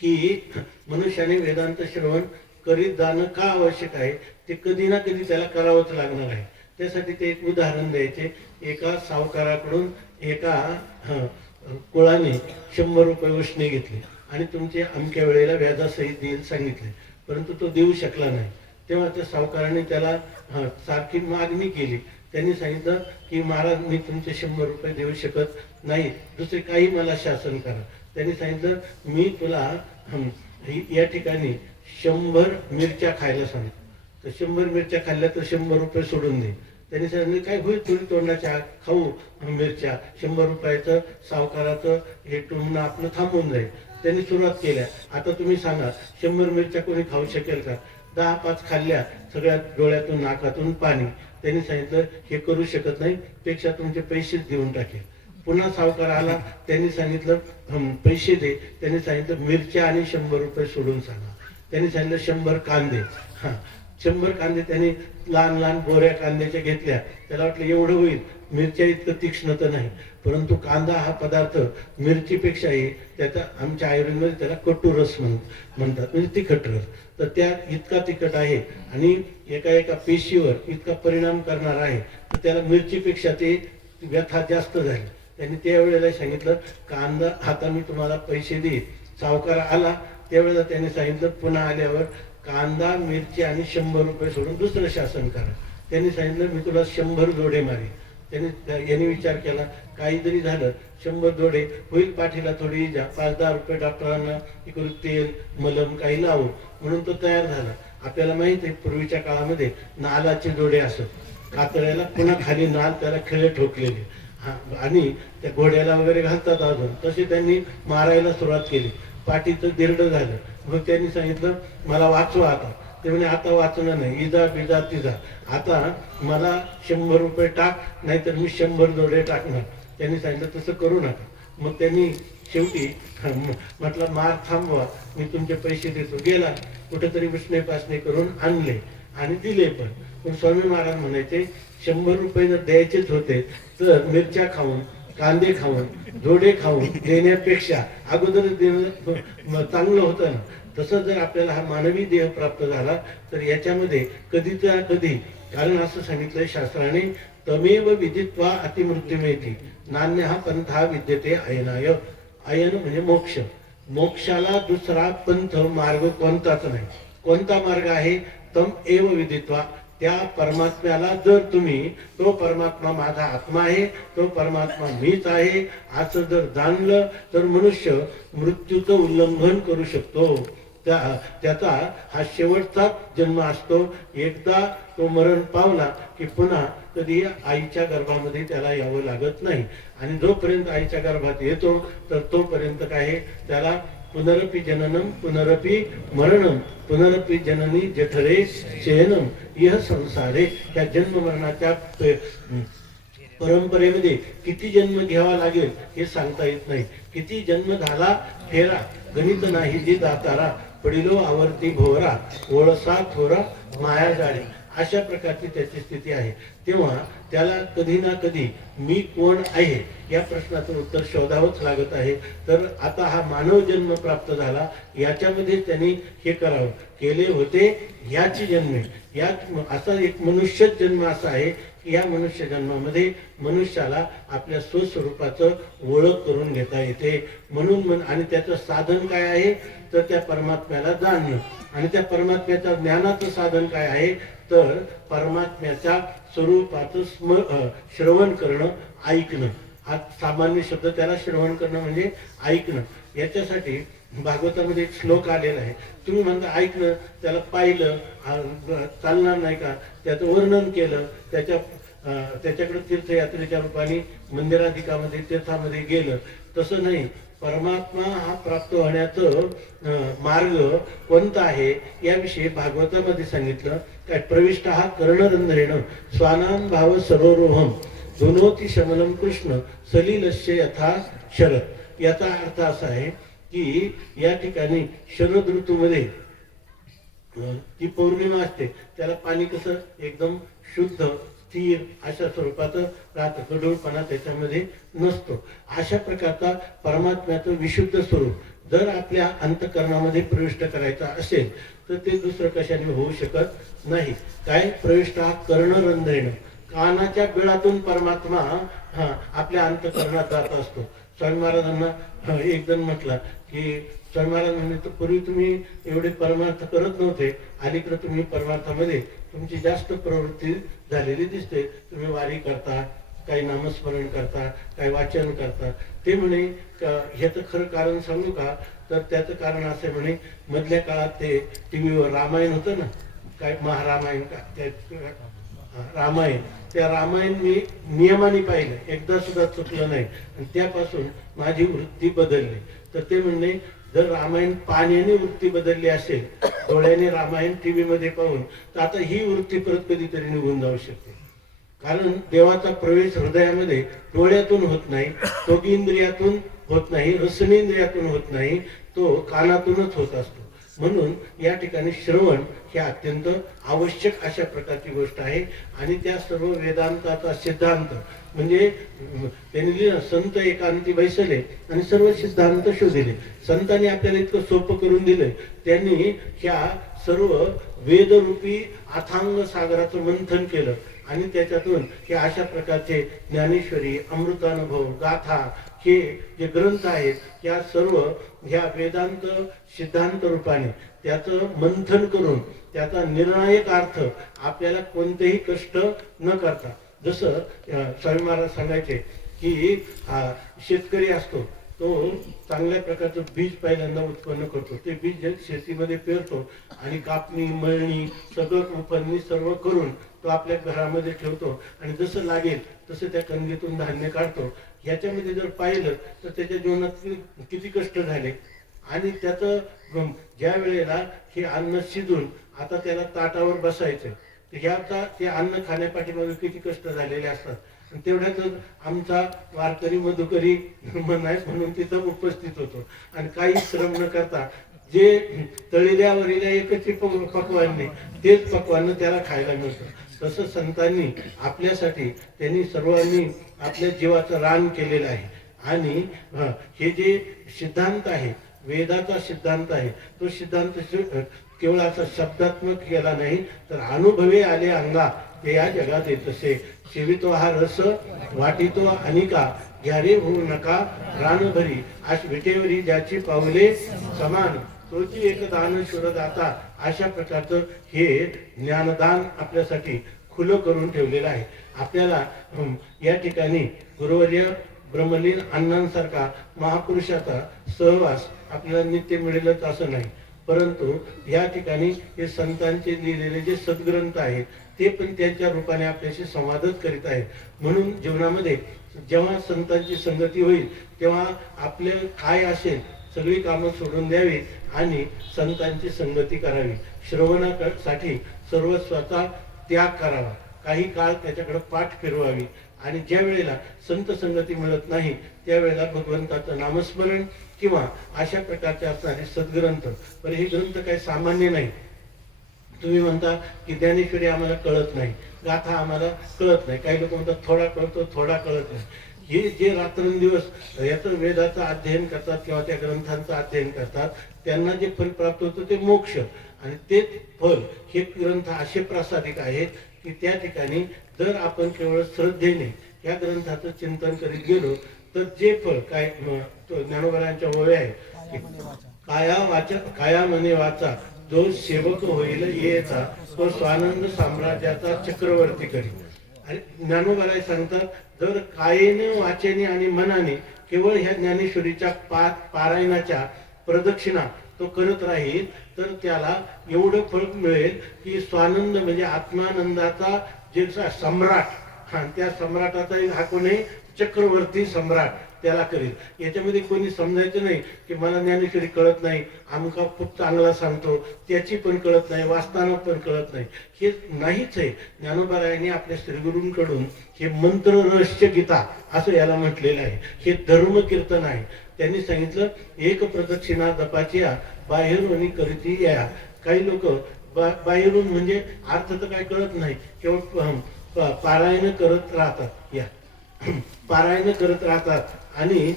की मनुष्याने वेदांत श्रवण करीत जाणं का आवश्यक आहे, ते कधी ना कधी त्याला करावंच लागणार आहे. त्यासाठी ते एक उदाहरण द्यायचे. एका सावकाराकडून एका कुळाने 100 रुपये उसने घेतले आणि तुमचे अमक्या वेळेला व्याजासहित देईल सांगितले, परंतु तो देऊ शकला नाही. तेव्हा त्या सावकाराने त्याला सारखी मागणी केली. त्यांनी सांगितलं की महाराज मी तुमचे 100 रुपये देऊ शकत नाही, दुसरे काही मला शासन करा. त्यांनी सांगितलं मी तुला या ठिकाणी 100 मिरच्या खायला सांगतो, तर 100 मिरच्या खाल्ल्या तर 100 रुपये सोडून दे. त्यांनी सांगितलं काय होईल थोडी तोंडाच्या खाऊ मिरच्या, 100 रुपयाचं सावकाराचं हे टुमणं आपलं थांबून जाईल. त्यांनी सुरुवात केल्या. आता तुम्ही सांगा 100 मिरच्या कोणी खाऊ शकेल का? 10-5 खाल्ल्या, सगळ्या डोळ्यातून नाकातून पाणी. त्यांनी सांगितलं हे करू शकत नाही, पेक्षा तुमचे पैसेच देऊन टाकेल. पुन्हा सावकार आला, त्यांनी सांगितलं पैसे दे. त्यांनी सांगितलं मिरच्या आणि 100 रुपये सोडून सांगा. त्यांनी सांगितलं 100 कांदे. 100 कांदे त्यांनी लहान लहान बोऱ्या कांद्याच्या घेतल्या. त्याला वाटलं एवढं होईल, मिरच्या इतकं तीक्ष्ण तर नाही, परंतु कांदा हा पदार्थ मिरचीपेक्षाही त्याचा आमच्या आयुर्वेदमध्ये त्याला कटुरस म्हणतात, म्हणजे तिखट रस. तर त्यात इतका तिखट आहे आणि एका एका पेशीवर इतका परिणाम करणार आहे, तर त्याला मिरचीपेक्षा ते व्यथा जास्त झाली. त्यांनी त्यावेळेला सांगितलं कांदा आता मी तुम्हाला पैसे देईन. सावकार आला त्यावेळेला त्यांनी सांगितलं पुन्हा आल्यावर कांदा मिरची आणि 100 रुपये सोडून दुसरं शासन करा. त्यांनी सांगितलं मी तुला 100 जोडे मारी. यांनी विचार केला काही जरी झालं 100 जोडे होईल, पाठीला थोडी इजा, 5-10 रुपये डॉक्टरांना इकडून तेल मलम काही लावून, म्हणून तो तयार झाला. आपल्याला माहित आहे पूर्वीच्या काळामध्ये नालाचे जोडे असत, कातळ्याला पुन्हा खाली नाल त्याला खिळे ठोकलेले आणि त्या घोड्याला वगैरे घालतात अजून, तसे त्यांनी मारायला सुरुवात केली. पाठीचं दिरडं झालं. मग त्यांनी सांगितलं मला वाचवा आता. ते म्हणे आता वाचणं नाही, इजा बिजा तिजा, आता मला 100 रुपये टाक, नाहीतर मी 100 जोडे टाकणार. त्यांनी सांगितलं तसं करू नका. मग त्यांनी शेवटी म्हटलं मार थांबवा, मी तुमचे पैसे देतो. गेला कुठेतरी विष्णे पासणे करून आणले आणि दिले पण. पण स्वामी महाराज म्हणायचे 100 रुपये जर द्यायचेच होते तर मिरच्या खाऊन कांदे खाऊन जोडे खाऊन देण्यापेक्षा अगोदर देणं चांगलं होतं ना. तसं जर आपल्याला हा मानवी देह प्राप्त झाला तर याच्यामध्ये कधीच्या कधी, कारण असं सांगितलंय शास्त्राने तमेव विदित्वा अतिमृत्युमेती नान्य हा पंथा विद्यते अयनाय. अयन म्हणजे मोक्ष. मोक्षाला दुसरा पंथ मार्ग कोणताच नाही. कोणता मार्ग आहे? तम एव विदित्वा, त्या परमात्म्याला जर तुम्ही तो परमात्मा माझा आत्मा आहे, तो परमात्मा मीच आहे असं जर जाणलं तर मनुष्य मृत्यूचं उल्लंघन करू शकतो. त्याचा हा शेवटचा जन्म असतो. एकदा तो मरण पावला की पुन्हा कधी आईच्या गर्भामध्ये त्याला यावं लागत नाही. आणि जोपर्यंत आईच्या गर्भात येतो तर तोपर्यंत काय त्याला पुनरपि जननम पुनरपि मरणम पुनरपि जननी जठरे शयनम यह संसारे. त्या जन्म मरणाच्या परंपरेमध्ये किती जन्म घ्यावा लागेल हे सांगता येत नाही. किती जन्म झाला फेरा गणित नाही जी दातारा, पडिलो आवर्ती भोवरा ओळसा थोरा माया जाळे. अशा प्रकारची त्याची स्थिती आहे. तेव्हा त्याला कधी ना कधी मी कोण आहे या प्रश्नाचं उत्तर शोधावंच लागत आहे. तर आता हा मानव जन्म प्राप्त झाला, याच्यामध्ये त्यांनी हे करावं केले होते. याची जन्मे यात असा एक मनुष्य जन्म असा आहे की या मनुष्य जन्मामध्ये मनुष्याला आपल्या स्वस्वरूपाचं ओळख करून घेता येते. म्हणून आणि त्याचं साधन काय आहे तर त्या परमात्म्याला जाणणं. आणि त्या ज्ञानाचं साधन काय आहे तर परमात्म्याच्या स्वरूपाचं श्रवण करणं, ऐकणं. हा सामान्य शब्द, त्याला श्रवण करणं म्हणजे ऐकणं. याच्यासाठी भागवतामध्ये एक श्लोक आलेला आहे. तुम्ही म्हणता ऐकणं, त्याला पाहिलं चालणार नाही का? त्याचं वर्णन केलं, त्याच्याकडे तीर्थयात्रेच्या रूपाने मंदिराधिकामध्ये तीर्थामध्ये गेलं, तसं नाही. परमात्मा हा प्राप्त होण्याचं मार्ग कोणता आहे याविषयी भागवतामध्ये सांगितलं. काय प्रविष्ट हा कर्णरंध्रेण स्वानान भाव सरोरोहम दोनोती शमनम कृष्ण सलीलस्य यथा शरद. याचा अर्थ असा आहे की या ठिकाणी शरद ऋतूमध्ये जी पौर्णिमा असते त्याला पाणी कसं एकदम शुद्ध स्थिर अशा स्वरूपाचं राहतं, गढूळपणा त्याच्यामध्ये नसतो. अशा प्रकारचा परमात्म्याचं विशुद्ध स्वरूप जर आपल्या अंतःकरणामध्ये प्रविष्ट करायचा असेल तर ते दुसरं कशाने होऊ शकत नाही. काय प्रविष्ट हा कर्णरंध्रेण, कानाच्या बिळातून परमात्मा आपल्या अंतःकरणात जात असतो. स्वामी महाराजांना एक जण म्हटलं की स्वामी महाराज म्हणजे तर पूर्वी तुम्ही एवढे परमार्थ करत नव्हते, अलीकडे तुम्ही परमार्थामध्ये तुमची जास्त प्रवृत्ती झालेली दिसते. तुम्ही वारी करता, काही नामस्मरण करता, काही वाचन करता. ते म्हणे ह्याचं खरं कारण सांगू का, तर त्याचं कारण असं म्हणे मधल्या काळात ते टीव्हीवर रामायण होतं ना, काय महारामायण का त्या रामायण, त्या रामायण मी नियमाने पाहिलं, एकदा सुद्धा चुकलं नाही आणि त्यापासून माझी वृत्ती बदलली. तर ते म्हणणे जर रामायण पाण्याने वृत्ती बदलली असेल, डोळ्याने रामायण टीव्ही मध्ये पाहून, तर आता ही वृत्ती परत कधीतरी निघून जाऊ शकते. कारण देवाचा प्रवेश हृदयामध्ये डोळ्यातून होत नाही, त्वगिंद्रियातून होत नाही, रसनेंद्रियातून होत नाही, तो कानातूनच होत असतो. म्हणून या ठिकाणी श्रवण हे अत्यंत आवश्यक अशा प्रकारची गोष्ट आहे. आणि त्या सर्व वेदांताचा सिद्धांत म्हणजे त्यांनी लिहिलं, संत एकांती बैसले आणि सर्व सिद्धांत शोधिले. संतांनी आपल्याला इतकं सोपं करून दिलंय. त्यांनी ह्या सर्व वेदरूपी अथांग सागराचं मंथन केलं आणि त्याच्यातून हे अशा प्रकारचे ज्ञानेश्वरी, अमृतानुभव, गाथा हे जे ग्रंथ आहेत या सर्व ह्या वेदांत सिद्धांत रूपाने त्याचं मंथन करून त्याचा निर्णायक अर्थ आपल्याला कोणतेही कष्ट न करता, जसं स्वामी महाराज सांगायचे की शेतकरी असतो तो चांगल्या प्रकारचं बीज पहिल्यांदा उत्पन्न करतो. ते बीज शेतीमध्ये पेरतो आणि कापणी, मळणी, सगळं कुंपणी सर्व करून तो आपल्या घरामध्ये ठेवतो आणि जसं लागेल तसं त्या कंदीतून धान्य काढतो. ह्याच्यामध्ये जर पाहिलं तर त्याच्या जीवनात किती कष्ट झाले आणि त्याचं ज्या वेळेला हे अन्न शिजून आता त्याला ताटावर बसायचं, तर ह्याचा ते अन्न खाण्यापाठीमागे किती कष्ट झालेले असतात. तेवढ्यातच आमचा वारकरी मधुकरी म्हणून तिथं उपस्थित होतो आणि काही श्रम न करता जे तळिल्यावरील एकच पक्वान नाही तेच पक्वान त्याला खायला मिळतं. तसं संतांनी आपल्यासाठी त्यांनी सर्वांनी आपल्या जीवाचं रान केलेलं आहे. आणि हे जे सिद्धांत आहे, वेदाचा सिद्धांत आहे, तो सिद्धांत केवळ असा शब्दात्मक केला नाही तर अनुभवे आले अंगा ते या जगात येतसे. सेवितो हा रस वाटितो अनिका, घ्यारे होऊ नका रानभरी, आश विटेवरी ज्याची पावले समान, तोची एक दान शूरदाता. अशा प्रकारचं हे ज्ञानदान आपल्यासाठी खुलं करून ठेवलेलं आहे. आपल्याला या ठिकाणी गुरुवर्य ब्रह्मलीन अण्णांसारखा महापुरुषाचा सहवास आपल्याला नित्य मिळेलच असं नाही, परंतु या ठिकाणी हे संतांचे लिहिलेले जे सद्ग्रंथ आहेत ते पण त्यांच्या रूपाने आपल्याशी संवादच करीत आहेत. म्हणून जीवनामध्ये जेव्हा संतांची संगती होईल तेव्हा आपले काय असेल सगळी कामं सोडून द्यावी आणि संतांची संगती करावी. श्रवणासाठी सर्वस्वाचा त्याग करावा, काही काळ त्याच्याकडे पाठ फिरवावी आणि ज्या वेळेला संत संगती मिळत नाही त्यावेळेला भगवंताचं नामस्मरण किंवा अशा प्रकारचे असणारे सद्ग्रंथ. पण हे ग्रंथ काही सामान्य नाही. तुम्ही म्हणता की ज्ञानेश्वरी आम्हाला कळत नाही, गाथा आम्हाला कळत नाही, काही लोक म्हणतात थोडा कळतो थोडा कळत नाही. हे जे रात्रंदिवस याचं वेदाचं अध्ययन करतात किंवा त्या ग्रंथांचं अध्ययन करतात त्यांना जे फल प्राप्त होतं ते मोक्ष. आणि तेच फल हे ग्रंथ असे प्रासादिक आहेत की त्या ठिकाणी जर आपण केवळ श्रद्धेने या ग्रंथाचं चिंतन करीत गेलो तर जे फल काय ज्ञानोबरांच्या ओव्या आहे, काया मने वाचा जो सेवक होईल येता तो स्वानंद साम्राज्याचा चक्रवर्ती करी. आणि ज्ञानोबराय सांगतात जर कायेने, वाचेने आणि मनाने केवळ ह्या ज्ञानेश्वरीच्या पारायणाच्या प्रदक्षिणा तो करत राहील तर त्याला एवढं फळ मिळेल की स्वानंद म्हणजे आत्मानंदाचा जे सम्राट, त्या सम्राटाचा हा कोणी चक्रवर्ती सम्राट त्याला करेल. याच्यामध्ये कोणी समजायचं नाही की मला ज्ञानेश्वरी कळत नाही, आमका खूप चांगला सांगतो त्याची पण कळत नाही, वाचताना पण कळत नाही, हे नाहीच आहे. ज्ञानोबारायांनी आपल्या श्रीगुरूंकडून हे मंत्र रहस्य गीता असं याला म्हटलेलं आहे. हे धर्म कीर्तन आहे त्यांनी सांगितलं एक प्रदक्षिणा जपाची बाहेरून करीती या. काही लोक बाहेरून म्हणजे अर्थ तर काय कळत नाही, केवळ पारायण करत राहतात, या पारायण करत राहतात आणि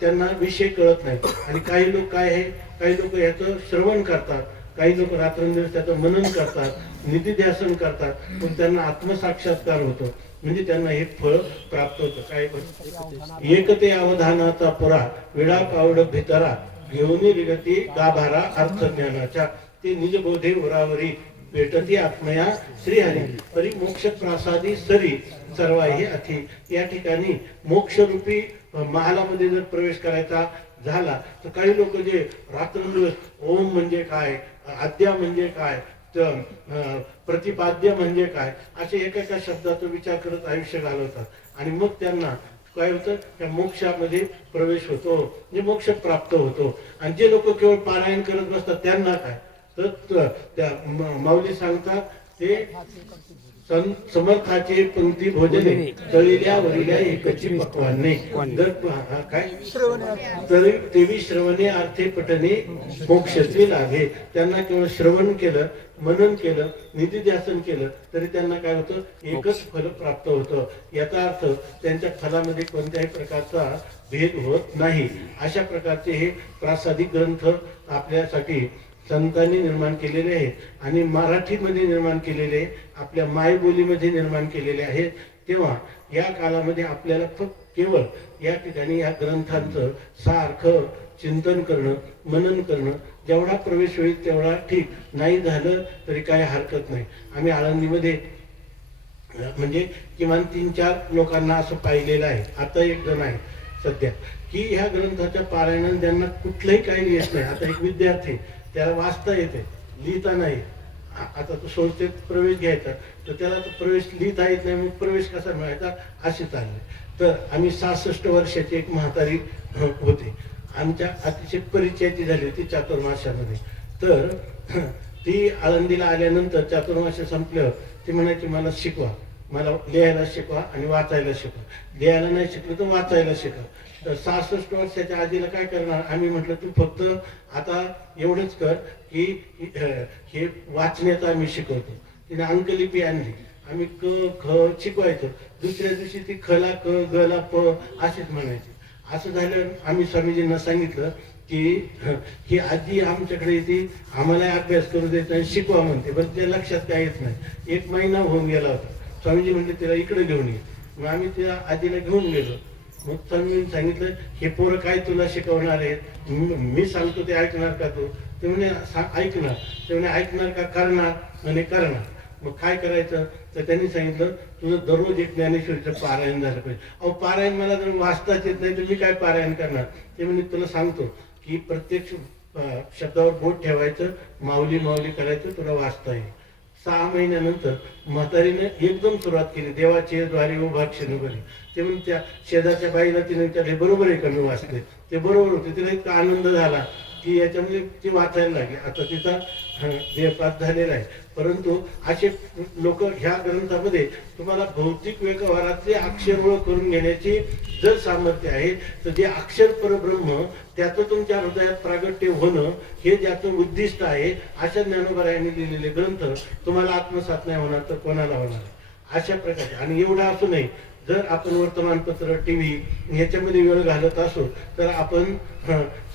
त्यांना विषय कळत नाही. आणि काही लोक काय आहे, काही लोक याचं श्रवण करतात, काही लोक रात्रंदिवस त्याचं मनन करतात, निधिध्यासन करतात, पण त्यांना आत्मसाक्षात्कार होतो, म्हणजे त्यांना हे फळ प्राप्त होतं. काय एक ते अवधानाचा पुरा विडा पावड भितरा घेऊन रिगती गाभारा अर्थ ज्ञानाच्या ते निजबोधे उरावरी भेटती आत्मया श्रीहरी परी मोक्ष प्रासादी सरी सर्व हे अथी. या ठिकाणी मोक्षरूपी महालामध्ये जर प्रवेश करायचा झाला तर काही लोक जे रात्रंदिवस ओम म्हणजे काय, आद्या म्हणजे काय, प्रतिपाद्य म्हणजे काय, असे एकेका शब्दाचा विचार करत आयुष्य घालवतात आणि मग त्यांना काय होतं, त्या मोक्षामध्ये प्रवेश होतो, म्हणजे मोक्ष प्राप्त होतो. आणि जे लोक केवळ पारायण करत बसतात त्यांना काय, तर त्या माऊली सांगतात ते समर्थाचे पंक्ती भोजने तळिल्या वरिल्या एकची पक्वाने जर काय तरी तेवी श्रवणे अर्थे पठणे मोक्षत्वे लाभे. त्यांना केवळ श्रवण केलं, मनन केलं, निधिध्यासन केलं तरी त्यांना काय होतं, एकच फल प्राप्त होतं. याचा अर्थ त्यांच्या फलामध्ये कोणत्याही प्रकारचा भेद होत नाही. अशा प्रकारचे हे प्रासादिक ग्रंथ आपल्यासाठी संतांनी निर्माण केलेले आहेत आणि मराठीमध्ये निर्माण केलेले, आपल्या मायबोलीमध्ये निर्माण केलेले आहेत. तेव्हा या काळामध्ये आपल्याला फक्त केवळ या ठिकाणी या ग्रंथांचं सारखं चिंतन करणं, मनन करणं, जेवढा प्रवेश होईल तेवढा ठीक, नाही झालं तरी काय हरकत नाही. आम्ही आळंदीमध्ये म्हणजे किमान 3-4 लोकांना असं पाहिलेलं आहे, आता एक जण आहे सध्या, की ह्या ग्रंथाच्या पारायणाने ज्यांना कुठलंही काही येत नाही. आता एक विद्यार्थी, त्याला वाचता येते, लिहिता नाही, आता तो संस्थेत प्रवेश घ्यायचा तर त्याला तो प्रवेश लिहिता येत नाही, मग प्रवेश कसा मिळायचा असे चालले. तर आम्ही 66 वर्षाची एक म्हातारी होते, आमच्या अतिशय परिचयाची झाली होती चातुर्मास्यामध्ये. तर ती आळंदीला आल्यानंतर चातुर्मास्य संपल्यावर ती म्हणायची मला शिकवा, मला लिहायला शिकवा आणि वाचायला शिकवा, लिहायला नाही शिकलं तर वाचायला शिकवा. तर 66 वर्षाच्या आजीला काय करणार, आम्ही म्हटलं तू फक्त आता एवढंच कर की हे वाचण्याचं आम्ही शिकवतो. तिने अंकलिपी आणली, आम्ही क ख शिकवायचो, दुसऱ्या दिवशी ती खला क गला प अशीच म्हणायची. असं झालं आम्ही स्वामीजींना सांगितलं की ही आजी आमच्याकडे येते, आम्हाला अभ्यास करू देत नाही, शिकवा म्हणते, पण ते लक्षात काय येत नाही. 1 महिना होऊन गेला होता. स्वामीजी म्हणले तिला इकडे घेऊन ये. मग आम्ही त्या आजीला घेऊन गेलो. मग स्वामीजींनी सांगितलं हे पोरं काय तुला शिकवणार आहेत, मी सांगतो ते ऐकणार का तू? ते म्हणे ऐकणार. ते म्हणे ऐकणार का करणार? म्हणे करणार. मग काय करायचं, तर त्यांनी सांगितलं तुझं दररोज एक ज्ञानेश्वरीचं पारायण झालं पाहिजे. अहो पारायण मला जर वाचताच येत नाही तर मी काय पारायण करणार? ते म्हणे तुला सांगतो की प्रत्येक शब्दावर बोट ठेवायचं, माऊली माऊली करायचं, तुला वाचता येईल. 6 महिन्यानंतर म्हातारीने एकदम सुरुवात केली, देवाचे द्वारे उभा क्षणभरी. ते म्हणून त्या शेजारच्या बाईला तिने विचारले बरोबर आहे का मी वाचले? ते बरोबर होते. तिला इतका आनंद झाला की याच्यामध्ये ती वाचायला लागली. आता तिचा देहपात झालेला आहे. परंतु असे लोक ह्या ग्रंथामध्ये तुम्हाला भौतिक व्यवहारातले अक्षर ओळख करून घेण्याची जर सामर्थ्य आहे तर जे अक्षर परब्रह्म त्याचं तुमच्या हृदयात प्रागट्य होणं हे ज्याचं उद्दिष्ट आहे, अशा ज्ञानोबरायांनी लिहिलेले ग्रंथ तुम्हाला आत्मसात नाही होणार तर कोणाला होणार? अशा प्रकारे. आणि एवढं असू नये, जर आपण वर्तमानपत्र, TV याच्यामध्ये वेळ घालत असो तर आपण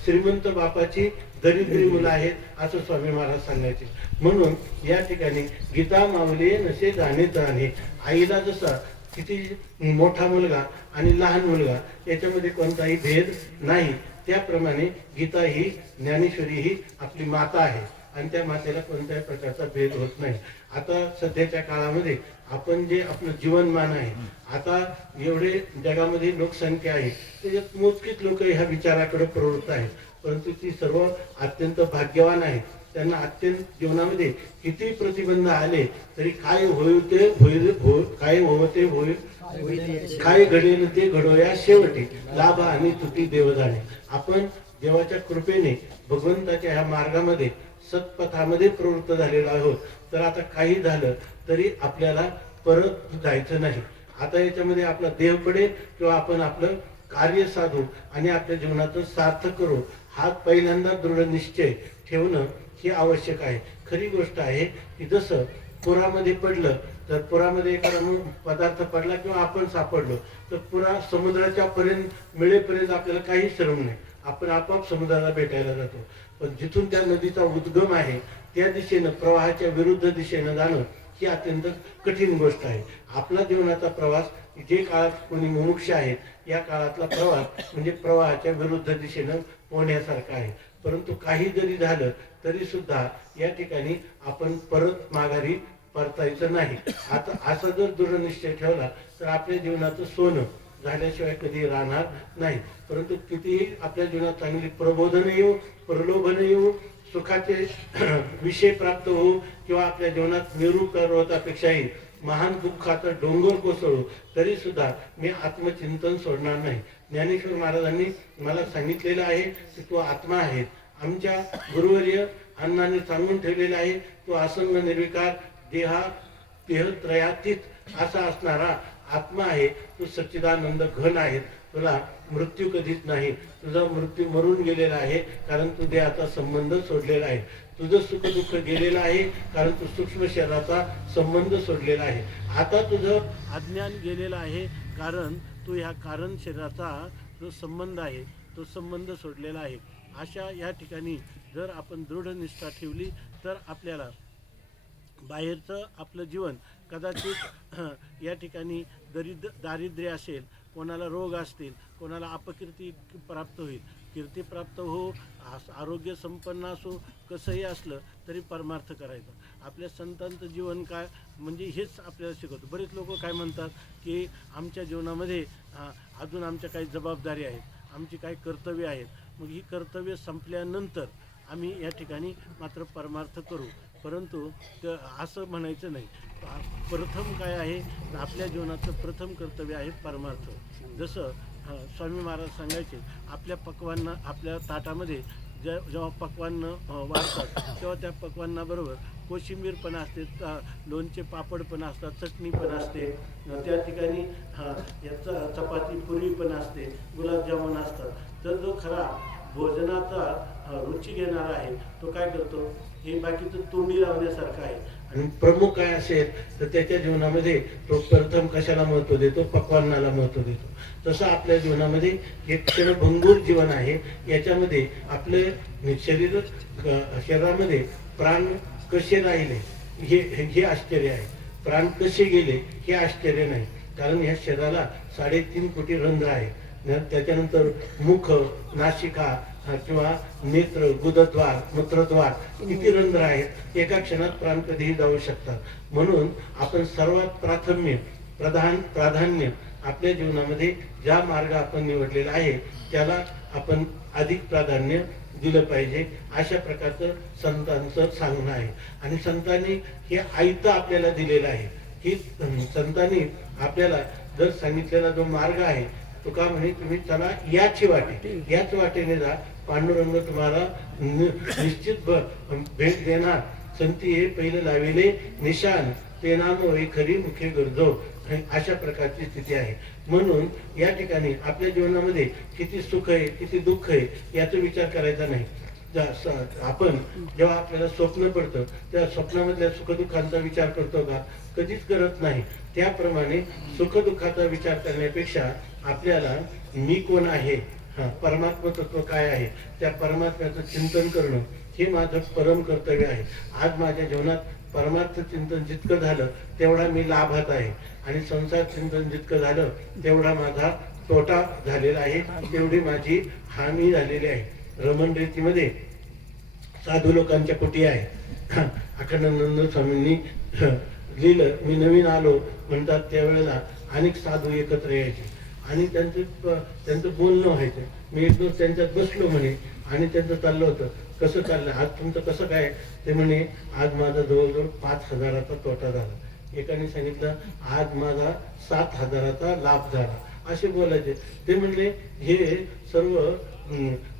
श्रीमंत बापाची दरिद्री मुलं आहेत असं स्वामी महाराज सांगायचे. म्हणून या ठिकाणी गीता माऊली नसे जाणे जाणे. आईला जसा किती मोठा मुलगा आणि लहान मुलगा याच्यामध्ये कोणताही भेद नाही, त्याप्रमाणे गीता ही, ज्ञानेश्वरी ही आपली माता आहे आणि त्या मातेला कोणत्याही प्रकारचा भेद होत नाही. आता सध्याच्या काळामध्ये आपण जे आपलं जीवनमान आहे, आता एवढे जगामध्ये लोकसंख्या आहे, त्याच्यात मोजकीच लोक ह्या विचाराकडे प्रवृत्त आहेत, परंतु ती सर्व अत्यंत भाग्यवान आहेत. त्यांना अत्यंत जीवनामध्ये किती प्रतिबंध आले तरी काय होईल ते होईल, काय होते होईल, काय घडेल ते घडोया शेवटी, लाभ आणि तुटी देव जाणे. आपण देवाच्या कृपेने भगवंताच्या ह्या मार्गामध्ये सत्पथामध्ये प्रवृत्त झालेलो आहोत. तर आता काही झालं तरी आपल्याला परत जायचं नाही. आता याच्यामध्ये आपला देह पडेल किंवा आपण आपलं कार्य साधू आणि आपल्या जीवनाचं सार्थक करू, हा पहिल्यांदा दृढ निश्चय ठेवणं हे आवश्यक आहे. खरी गोष्ट आहे की जसं पुरामध्ये पडलं तर पुरामध्ये एखादा पदार्थ पडला किंवा आपण सापडलो तर पुरा समुद्राच्या पर्यंत मिळेपर्यंत आपल्याला काही श्रम नाही, आपण आपोआप समुद्राला भेटायला जातो. पण जिथून त्या नदीचा उद्गम आहे त्या दिशेनं, प्रवाहाच्या विरुद्ध दिशेनं जाणं ही अत्यंत कठीण गोष्ट आहे. आपला जीवनाचा प्रवास, जे काळात कोणी मुमुक्ष आहेत या काळातला प्रवास म्हणजे प्रवाहाच्या विरुद्ध दिशेनं पोहण्यासारखा आहे. परंतु काही जरी झालं तरी सुद्धा या ठिकाणी आपण परत माघारी परतायचं नाही. आता असा जर दृढ निश्चय ठेवला तर आपल्या जीवनाचं सोनं झाल्याशिवाय कधी राहणार नाही. परंतु कितीही आपल्या जीवनात चांगली प्रबोधन येऊ, प्रलोभन येऊ, सुखाचे विषय प्राप्त होऊ किंवा आपल्या जीवनात निरुपर्वतापेक्षाही महान दुःखाचा डोंगर कोसळू, तरी सुद्धा मी आत्मचिंतन सोडणार नाही. ज्ञानेश्वर महाराजांनी मला सांगितलेलं आहे की तो आत्मा आहे. आमच्या गुरुवर्य अण्णांनी सांगून ठेवलेला आहे तो असंग निर्विकार देहत्रयातीत असा असणारा आत्मा आहे. तू सच्चिदानंद घन आहे, तुला मृत्यू कधीच नाही. तुझा मृत्यू मरून गेलेला आहे कारण तू देहाचा संबंध सोडलेला आहे. तुझं सुख दुःख गेलेलं आहे कारण तू सूक्ष्म शरीराचा संबंध सोडलेला आहे. आता तुझं अज्ञान गेलेलं आहे कारण तू ह्या कारण शरीराचा जो संबंध आहे तो संबंध सोडलेला आहे. अशा या ठिकाणी जर आपण दृढ निष्ठा ठेवली तर आपल्याला बाहेरचं आपलं जीवन कदाचित या ठिकाणी दारिद्र्य असेल, कोणाला रोग असतील, कोणाला अपकीर्ती प्राप्त होईल, कीर्ती प्राप्त हो, आरोग्य संपन्न असो, कसंही असलं तरी परमार्थ करायचा. आपल्या संतांचं जीवन काय म्हणजे हेच आपल्याला शिकवतं. बरेच लोक काय म्हणतात की आमच्या जीवनामध्ये अजून आमच्या काही जबाबदारी आहेत, आमची काही कर्तव्य आहेत. मग ही कर्तव्य संपल्यानंतर आम्ही या ठिकाणी मात्र परमार्थ करू. परंतु असं म्हणायचं नाही. प्रथम काय आहे, आपल्या जीवनाचं प्रथम कर्तव्य आहे परमार्थ. जसं स्वामी महाराज सांगायचे, आपल्या पक्वांना, आपल्या ताटामध्ये जेव्हा पक्वान्न वाढतात तेव्हा त्या पक्वान्नाबरोबर कोशिंबीर पण असते, लोणचे पापड पण असतात, चटणी पण असते, त्या ठिकाणी याचा चपाती पुरी पण असते, गुलाबजामुन असतात. तर जो खरा भोजनाचा रुची घेणारा आहे तो काय करतो, हे बाकीचं तोंडी लावण्यासारखं आहे. आणि प्रमुख काय असेल तर त्याच्या जीवनामध्ये तो प्रथम कशाला महत्त्व देतो, पक्वान्नाला महत्त्व देतो. तसं आपल्या जीवनामध्ये एक क्षणभंगूर जीवन आहे. याच्यामध्ये आपले शरीरामध्ये प्राण कसे राहिले हे आश्चर्य आहे, प्राण कसे गेले हे आश्चर्य नाही. कारण ह्या शरीराला 3.5 कोटी रंध्र आहे. त्याच्यानंतर मुख, नासिका किंवा नेत्र, गुदद्वार, मूत्रद्वार किती रंध्र आहेत. एका क्षणात प्राण कधीही जाऊ शकतात. म्हणून आपण सर्वात प्राधान्य आपल्या जीवनामध्ये ज्या मार्ग आपण निवडलेला आहे त्याला आपण अधिक प्राधान्य दिलं पाहिजे. अशा प्रकारचं संतांचं सांगणं आहे. आणि संतांनी हे आयतं आपल्याला दिलेलं आहे. ही संतांनी आपल्याला जर सांगितलेला जो मार्ग आहे तो का म्हणे, तुम्ही चला याची वाटे, याच वाटेने जा, पांडुरंग तुम्हाला निश्चित भेट देणार. संती हे पहिले लाविले निशान, ते नाम होई खरी मुखे गरजो. अशा प्रकारची स्थिती आहे. म्हणून या ठिकाणी आपल्या जीवनामध्ये किती सुख आहे, किती दुःख आहे याचा विचार करायचा नाही. आपण जेव्हा आपल्याला स्वप्न पडतं त्या स्वप्नामधल्या सुखदुःखांचा विचार करतो का? कधीच करत नाही. त्याप्रमाणे सुखदुःखाचा विचार करण्यापेक्षा आपल्याला मी कोण आहे, परमात्मा तत्व काय आहे, त्या परमात्म्याचं चिंतन करणं हे माझं परम कर्तव्य आहे. आज माझ्या जीवनात परमार्थ चिंतन जितकं झालं तेवढा मी लाभात आहे, आणि संसार चिंतन जितकं झालं तेवढा माझा तोटा झालेला आहे, तेवढी माझी हानी झालेली आहे. रमण रीतीमध्ये साधू लोकांच्या कुटी आहे. अखंडानंद स्वामींनी लिहिलं, मी नवीन आलो म्हणतात त्यावेळेला अनेक साधू एकत्र यायचे आणि त्यांचं बोलणं व्हायचं. मी एक दिवस त्यांच्यात बसलो म्हणे आणि त्यांचं चाललं होतं, कसं चाललं आज तुमचं, कसं काय? ते म्हणे आज माझा जवळजवळ 5,000चा तोटा झाला. एकाने सांगितलं आज माझा 7,000चा लाभ झाला. असे बोलायचे. ते म्हणले हे सर्व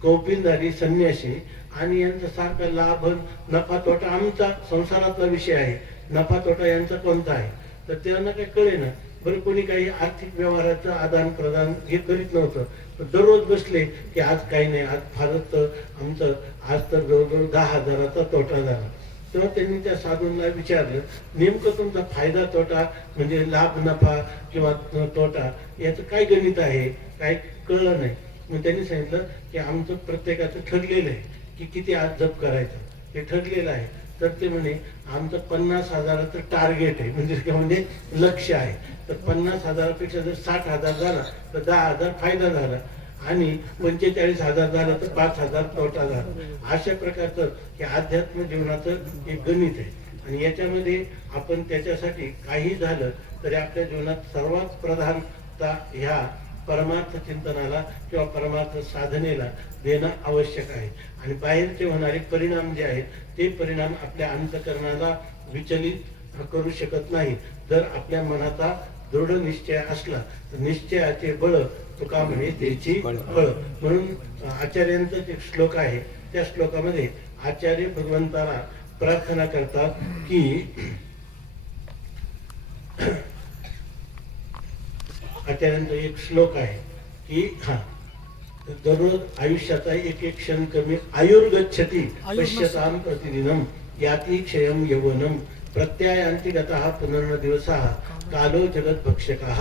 कौपिनधारी संन्यासी आणि यांचा सारखा लाभ नफा तोटा आमचा संसारातला विषय आहे, नफा तोटा यांचा कोणता आहे? तर त्यांना काही कळे ना. बरं कोणी काही आर्थिक व्यवहाराचं आदान प्रदान हे करीत नव्हतं. पण दररोज बसले की आज काही नाही, आज फारच आमचं आज तर जवळजवळ 10,000चा तोटा झाला. तेव्हा त्यांनी त्या साधूंना विचारलं, नेमकं तुमचा फायदा तोटा म्हणजे लाभ नफा किंवा तोटा याचं काय गणित आहे, काय कळलं नाही. मग त्यांनी सांगितलं की आमचं प्रत्येकाचं ठरलेलं आहे की किती आज जप करायचं हे ठरलेलं आहे. तर ते म्हणे आमचं 50,000चं टार्गेट आहे, म्हणजे लक्ष्य आहे. तर 50,000पेक्षा जर 60,000 झाला तर 10,000 फायदा झाला आणि 45,000 झाला तर 5,000 तोटा झाला. अशा प्रकारचं हे अध्यात्म जीवनाचं एक गणित आहे. आणि याच्यामध्ये आपण त्याच्यासाठी काही झालं तरी आपल्या जीवनात सर्वात प्रधानता ह्या परमार्थ चिंतनाला किंवा परमार्थ साधनेला देणं आवश्यक आहे. आणि बाहेरचे होणारे परिणाम जे आहेत ते परिणाम आपल्या अंतःकरणाला विचलित करू शकत नाही. जर आपल्या मनाचा दृढ निश्चय असला तर निश्चयाचे बळ तुका म्हणे त्याची फळ. म्हणून आचार्यांचा एक श्लोक आहे, त्या श्लोकामध्ये आचार्य भगवंताला प्रार्थना करतात की आचार्यांचा एक श्लोक आहे की दररोज आयुष्याचा एक एक क्षण कमी आयुर्गच्छति पश्यताम प्रतिदिनम याति क्षयम यौवनम प्रत्यायांति गतः पुनर्न दिवसः कालो जगत भक्षकः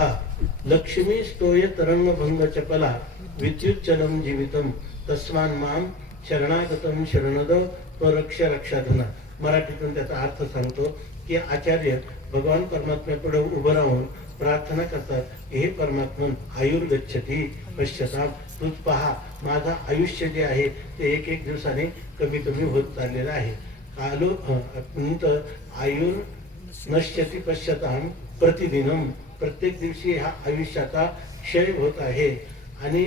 लक्ष्मी स्तोय तरंग भंग चपला विद्युच्चलम जीवितम तस्मान माम शरणागतम शरणद स्वरक्ष रक्षाधना. मराठीतून त्याचा अर्थ सांगतो की आचार्य भगवान परमात्म्यापुढे उभं राहून प्रार्थना करतात, हे परमात्मन आयुर्गच्छति पश्यताम, तूच पहा माझं आयुष्य जे आहे ते एक एक दिवसाने कमी कमी होत चाललेलं आहे. कालो आयुर नश्यति पश्यताम प्रतिदिनम, प्रत्येक दिवशी हा आयुष्याचा क्षय होत आहे. आणि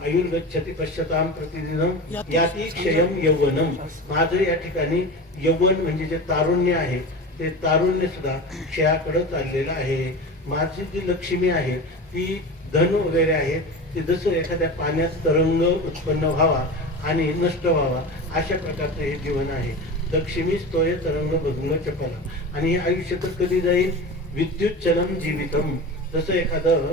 आयुर्गच्छति पश्यताम प्रतिदिनम याति क्षयम यौवनम, माझं या ठिकाणी यौवन म्हणजे जे तारुण्य आहे ते तारुण्य सुद्धा क्षयाकडे चाललेलं आहे. माझी जी लक्ष्मी आहे ती धन वगैरे आहे ते जसं एखाद्या पाण्यात तरंग उत्पन्न व्हावा आणि नष्ट व्हावा अशा प्रकारचं हे जीवन आहे. लक्ष्मी स्तोय तरंग भंग चपला. आणि हे आयुष्य तर कधी जाईल, विद्युत चलम जीवितम, जसं एखादं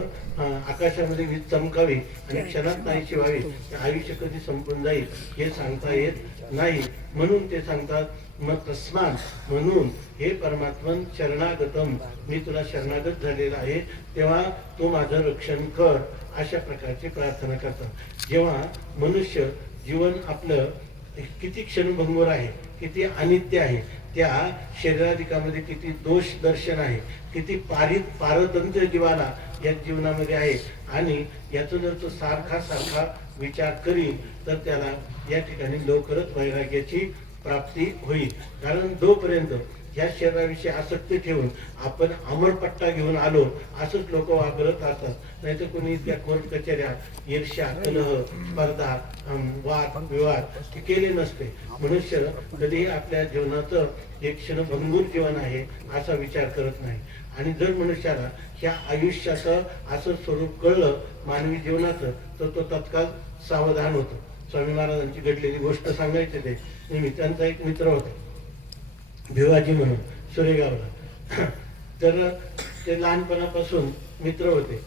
आकाशामध्ये वीज चमकावी आणि क्षणात नाहीशी व्हावी, आयुष्य कधी संपून जाईल हे सांगता येत नाही. म्हणून ते सांगतात मग तस्मात, म्हणून हे परमात्मन शरणागतम, मी तुला शरणागत झालेला आहे तेव्हा तू माझं रक्षण कर, अशा प्रकारची प्रार्थना करतात. जेव्हा मनुष्य जीवन आपलं किती क्षणभंगूर आहे, किती अनित्य आहे, त्या शरीराधिकामध्ये किती दोष दर्शन आहे, किती पारतंत्र्य जीवाला या जीवनामध्ये आहे. आणि याचा जर तो सारखा विचार करील तर त्याला या ठिकाणी लवकरच वैराग्याची प्राप्ती होईल. कारण जोपर्यंत या शरीराविषयी आसक्ती ठेवून आपण अमरपट्टा घेऊन आलो असंच लोक वागत असतात. नाही तर कोणी त्या कोर्ट कचेऱ्या ईर्ष्या कलह स्पर्धा वाद विवाद केले नसते. मनुष्य कधीही आपल्या जीवनाचं एक क्षणभंगूर जीवन आहे असा विचार करत नाही. आणि जर मनुष्याला ह्या आयुष्याचं असं स्वरूप कळलं मानवी जीवनाचं तर तो तत्काळ सावधान होतो. स्वामी महाराजांची घडलेली गोष्ट सांगायचे ते नेहमी. त्यांचा एक मित्र होता भिवाजी म्हणून सुरेगावला. तर ते लहानपणापासून मित्र होते.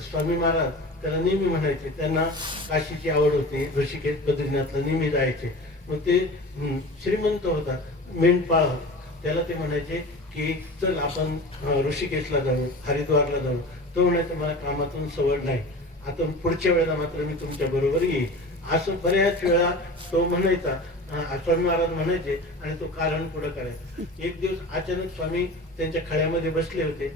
स्वामी महाराज त्याला नेहमी म्हणायचे, त्यांना काशीची आवड होती, ऋषिकेश बद्रीनाथला नेहमी जायचे. मग ते श्रीमंत होता, मेंढपाळ होता. त्याला ते म्हणायचे की चल आपण ऋषिकेशला जाऊ, हरिद्वारला जाऊ. तो म्हणायचा मला कामातून सवड नाही, आता पुढच्या वेळेला मात्र मी तुमच्या बरोबर येईल. असं बऱ्याच वेळा तो म्हणायचा. स्वामी महाराज म्हणायचे आणि तो कारण पुढं करायचा. एक दिवस अचानक स्वामी त्यांच्या खळ्यामध्ये बसले होते,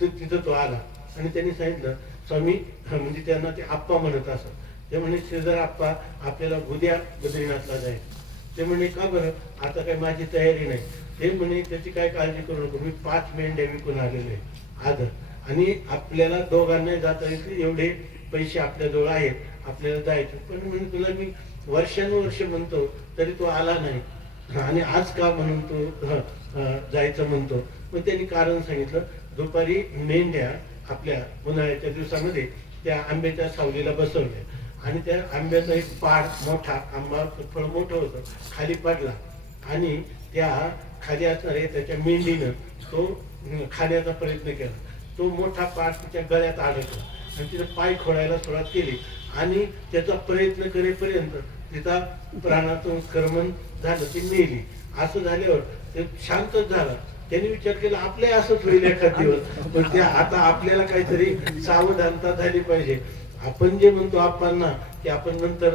तिथं तो आला आणि त्यांनी सांगितलं, स्वामी म्हणजे त्यांना ते आप्पा म्हणत असत. ते म्हणे श्रीधर आप्पा आपल्याला उद्या बद्रीनाथला जायचं. ते म्हणे का बरं, आता काय माझी तयारी नाही. ते म्हणे त्याची काय काळजी करू नको, मी 5 मेंढ्या विकून आलेले आदर, आणि आपल्याला दोघांना जाता येईल एवढे पैसे आपल्याजवळ आहेत, आपल्याला जायचं. पण म्हणजे तुला मी वर्षानुवर्ष म्हणतो तरी तो आला नाही आणि आज का म्हणून तो जायचं म्हणतो. मग त्यांनी कारण सांगितलं. दुपारी मेंढ्या आपल्या उन्हाळ्याच्या दिवसामध्ये त्या आंब्याच्या सावलीला बसवल्या आणि त्या आंब्याचा एक पाड मोठा आंबा फळ मोठं होतं खाली पडला आणि त्या खाली असणारे त्याच्या मेंढीनं तो खाण्याचा प्रयत्न केला. तो मोठा पाठ तिच्या गळ्यात अडकला आणि तिने पाय खोडायला सुरुवात केली आणि त्याचा प्रयत्न करेपर्यंत तिचा प्राणाचं उत्क्रमण झालं, ती मेली. असं झाल्यावर ते शांतच झाला. त्यांनी विचार केला आपले असंच होईल एखाद दिवस, पण त्या आता आपल्याला काहीतरी सावधानता झाली पाहिजे. आपण जे म्हणतो आपणना की आपण नंतर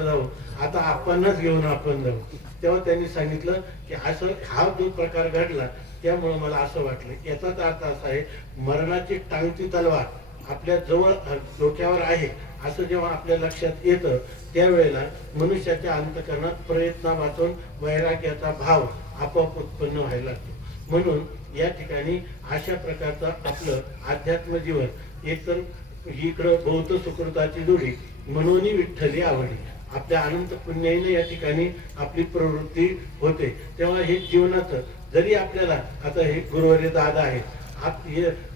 जाऊ, आता आपणच घेऊन आपण जाऊ. तेव्हा त्यांनी सांगितलं की असं हा जो प्रकार घडला त्यामुळे मला असं वाटलं. याचाच अर्थ असा आहे, मरणाची टांगती तलवार आपल्या जवळ डोक्यावर आहे असं जेव्हा आपल्या लक्षात येतं त्यावेळेला मनुष्याच्या अंतःकरणात प्रयत्न वाचून वैराग्याचा भाव आपोआप उत्पन्न व्हायला लागतो. म्हणून या ठिकाणी अशा प्रकारचा आपलं अध्यात्म जीवन एकतर इकडं बौद्ध सुकृताची जोडी म्हणून विठ्ठली आवडी आपल्या अनंत पुण्याने या ठिकाणी आपली प्रवृत्ती होते. तेव्हा हे जीवनाचं जरी आपल्याला आता हे गुरुवारी दादा आहेत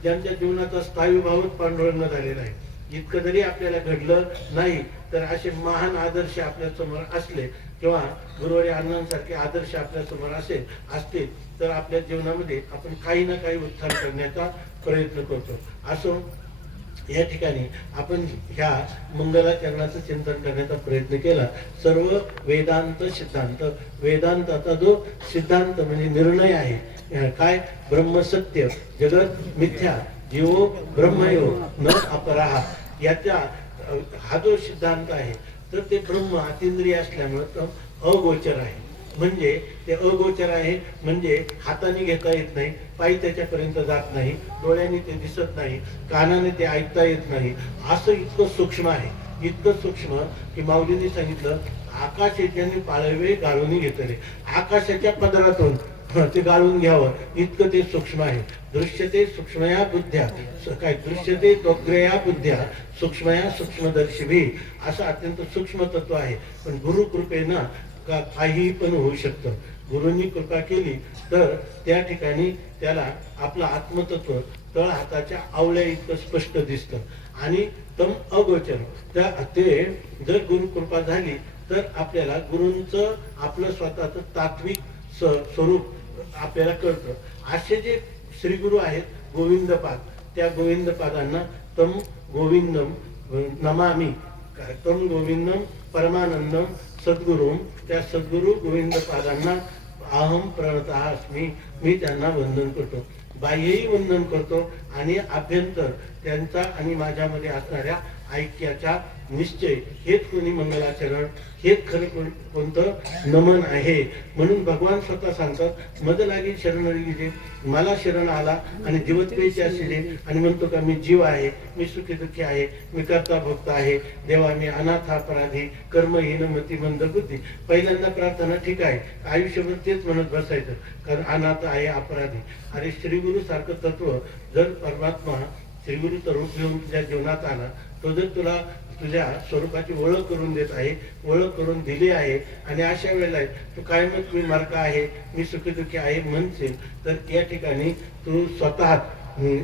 ज्यांच्या जीवनाचा स्थायी भावच पांडुरंग झालेला आहे, इतकं जरी आपल्याला घडलं नाही तर असे महान आदर्श आपल्या समोर असले किंवा गुरुवारी अण्णांसारखे आदर्श आपल्या समोर असतील तर आपल्या जीवनामध्ये आपण काही ना काही उत्थान करण्याचा प्रयत्न करतो. असो या ठिकाणी आपण ह्या मंगलाचरणाचं चिंतन करण्याचा प्रयत्न केला. सर्व वेदांत सिद्धांत, वेदांताचा जो सिद्धांत म्हणजे निर्णय आहे काय, ब्रह्मसत्य जगत मिथ्या जीवो ब्रह्मयो न अपराहा, याचा हा जो सिद्धांत आहे तर ते ब्रह्म अतींद्रिय असल्यामुळे तो अगोचर आहे. म्हणजे ते अगोचर आहे म्हणजे हाताने घेता येत नाही, पायी त्याच्यापर्यंत जात नाही, डोळ्यांनी ते दिसत नाही, कानाने ते ऐकता येत नाही. असं इतकं सूक्ष्म आहे, इतकं सूक्ष्म की माऊलींनी सांगितलं आकाश याच्याने पाळवे गाळून घेतले, आकाशाच्या पदरातून ते गाळून घ्यावं इतकं ते सूक्ष्म आहे. दृश्यते सूक्ष्मया बुद्ध्या, काय दृश्यते त्वग्रया बुद्ध्या सूक्ष्मया सूक्ष्मदर्शिभी, असं अत्यंत सूक्ष्म तत्व आहे. पण गुरु कृपेनं काही पण होऊ शकतं. गुरुंनी कृपा केली तर त्या ठिकाणी त्याला आपलं आत्मतत्व तळ हाताच्या आवळ्या इतकं स्पष्ट दिसतं आणि तम अगोचर. ते जर गुरु कृपा झाली तर आपल्याला गुरूंचं आपलं स्वतःचं तात्विक स्वरूप आपल्याला कळतं. असे जे श्री गुरु आहेत गोविंदपाद, त्या गोविंदपादांना तम गोविंदम नमामि, तम गोविंदम परमानंदम सद्गुरू, त्या सद्गुरू गोविंद पादांना अहम प्रणतः अस्मी, मी त्यांना वंदन करतो, बाह्यही वंदन करतो आणि आभ्यंतर त्यांचा आणि माझ्यामध्ये असणाऱ्या ऐक्याचा निश्चय, हेच कोणी मंगलाचरण, हेच खरं कोणतं नमन आहे. म्हणून भगवान स्वतः सांगतात मद लागी शरण गेले, मला शरण आला आणि जीवत पेची असले आणि म्हणतो का मी जीव आहे, मी सुखी दुःखी आहे, मी कर्ता भक्त आहे, देवा मी अनाथ अपराधी, कर्महीन मती मंद बुद्धी. पहिल्यांदा प्रार्थना ठीक आहे, आयुष्यभर तेच म्हणत बसायचं कारण अनाथ आहे अपराधी. अरे श्रीगुरु सारखं तत्व जर परमात्मा श्रीगुरूचं रूप घेऊन तुझ्या जीवनात आला, तो जर तुला तुझ्या स्वरूपाची ओळख करून देत आहे, ओळख करून दिली आहे आणि अशा वेळेला तू कायमच मी मार्का आहे, मी सुखीदुःखी आहे म्हणशील तर या ठिकाणी तू स्वतः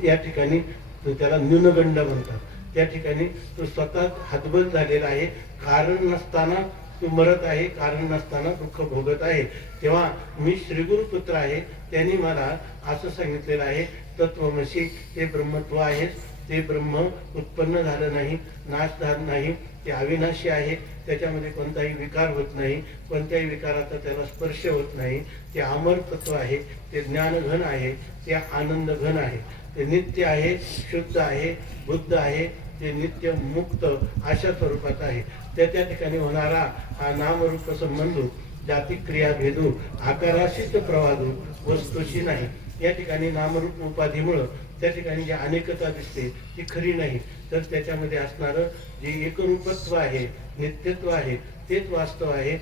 या ठिकाणी तू त्याला न्यूनगंड म्हणतात. त्या ठिकाणी तू स्वतः हतबल झालेला आहे, कारण नसताना तू मरत आहे, कारण नसताना दुःख भोगत आहे. तेव्हा मी श्रीगुरुपुत्र आहे, त्यांनी मला असं सांगितलेलं आहे तत्वमसी, ते ब्रह्मत्व आहे, ते ब्रह्म उत्पन्न झालं नाही, नाश झाला नाही, ते अविनाशी आहे, त्याच्यामध्ये कोणताही विकार होत नाही, कोणत्याही विकाराचा त्याला स्पर्श होत नाही, ते अमर तत्व आहे, ते ज्ञानघन आहे, ते आनंद घन आहे, ते नित्य आहे, शुद्ध आहे, बुद्ध आहे, ते नित्य मुक्त अशा स्वरूपात आहे. त्या ठिकाणी होणारा हा नामरूप संबंध जाती क्रिया भेदू आकाराशीच प्रवादू वस्तूशी नाही. या ठिकाणी नामरूप उपाधीमुळं त्या ठिकाणी जी अनेकता दिसते ती खरी नाही, तर त्याच्यामध्ये असणारं जे एकरूपत्व आहे, नित्यत्व आहे, तेच वास्तव आहे,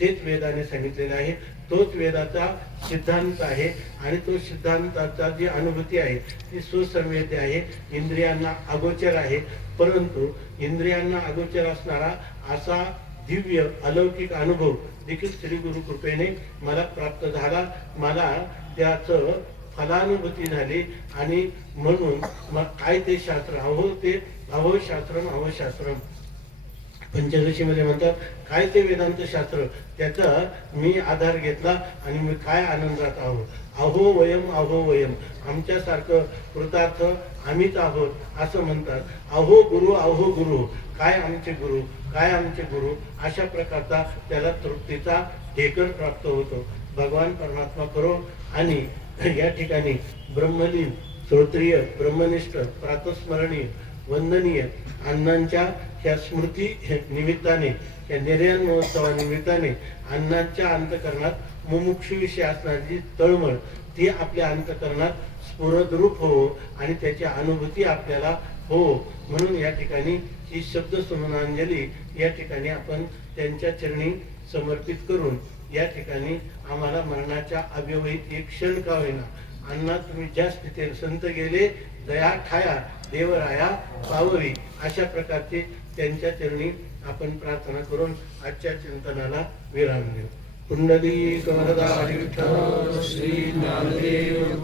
तेच वेदाने सांगितलेलं आहे, तोच वेदाचा सिद्धांत आहे आणि तो सिद्धांताचा जी अनुभूती आहे ती सुसंवेद्य आहे, इंद्रियांना अगोचर आहे. परंतु इंद्रियांना अगोचर असणारा असा दिव्य अलौकिक अनुभव देखील श्री गुरु कृपेने मला प्राप्त झाला, मला त्याचं फलानुभूती झाली आणि म्हणून मग काय ते शास्त्र अहो शास्त्रम पंचदशीमध्ये म्हणतात काय ते वेदांत शास्त्र, त्याचा मी आधार घेतला आणि मी काय आनंदात आहोत. अहो वयम, आमच्यासारखं कृतार्थ आम्हीच आहोत असं म्हणतात. अहो गुरु, काय आमचे गुरु, अशा प्रकारचा त्याला तृप्तीचा ढेकर प्राप्त होतो. भगवान परमात्मा करो. आणि या ठिकाणी ब्रह्मलीन, श्रोत्रिय, ब्रह्मनिष्ठ, प्रातस्मरणीय, वंदनीय अण्णांच्या ह्या स्मृती निमित्ताने, या निर्याण महोत्सवानिमित्ताने अण्णांच्या अंतकरणात मुमुक्षुविषयी असणारी तळमळ ती आपल्या अंतकरणात स्फुरद्रूप हो आणि त्याची अनुभूती आपल्याला हो. म्हणून या ठिकाणी ही शब्द समनांजली या ठिकाणी आपण त्यांच्या चरणी समर्पित करून या ठिकाणी आम्हाला मरणाच्या अव्यवहित एक क्षण का होईना, अण्णा तुम्ही ज्या स्थितीत संत गेले दया ठाया देवराया पाववी, अशा प्रकारचे त्यांच्या चरणी आपण प्रार्थना करून आजच्या चिंतनाला विराम देऊ. कुंडली कवरदा विठ्ठल श्री ज्ञानदेव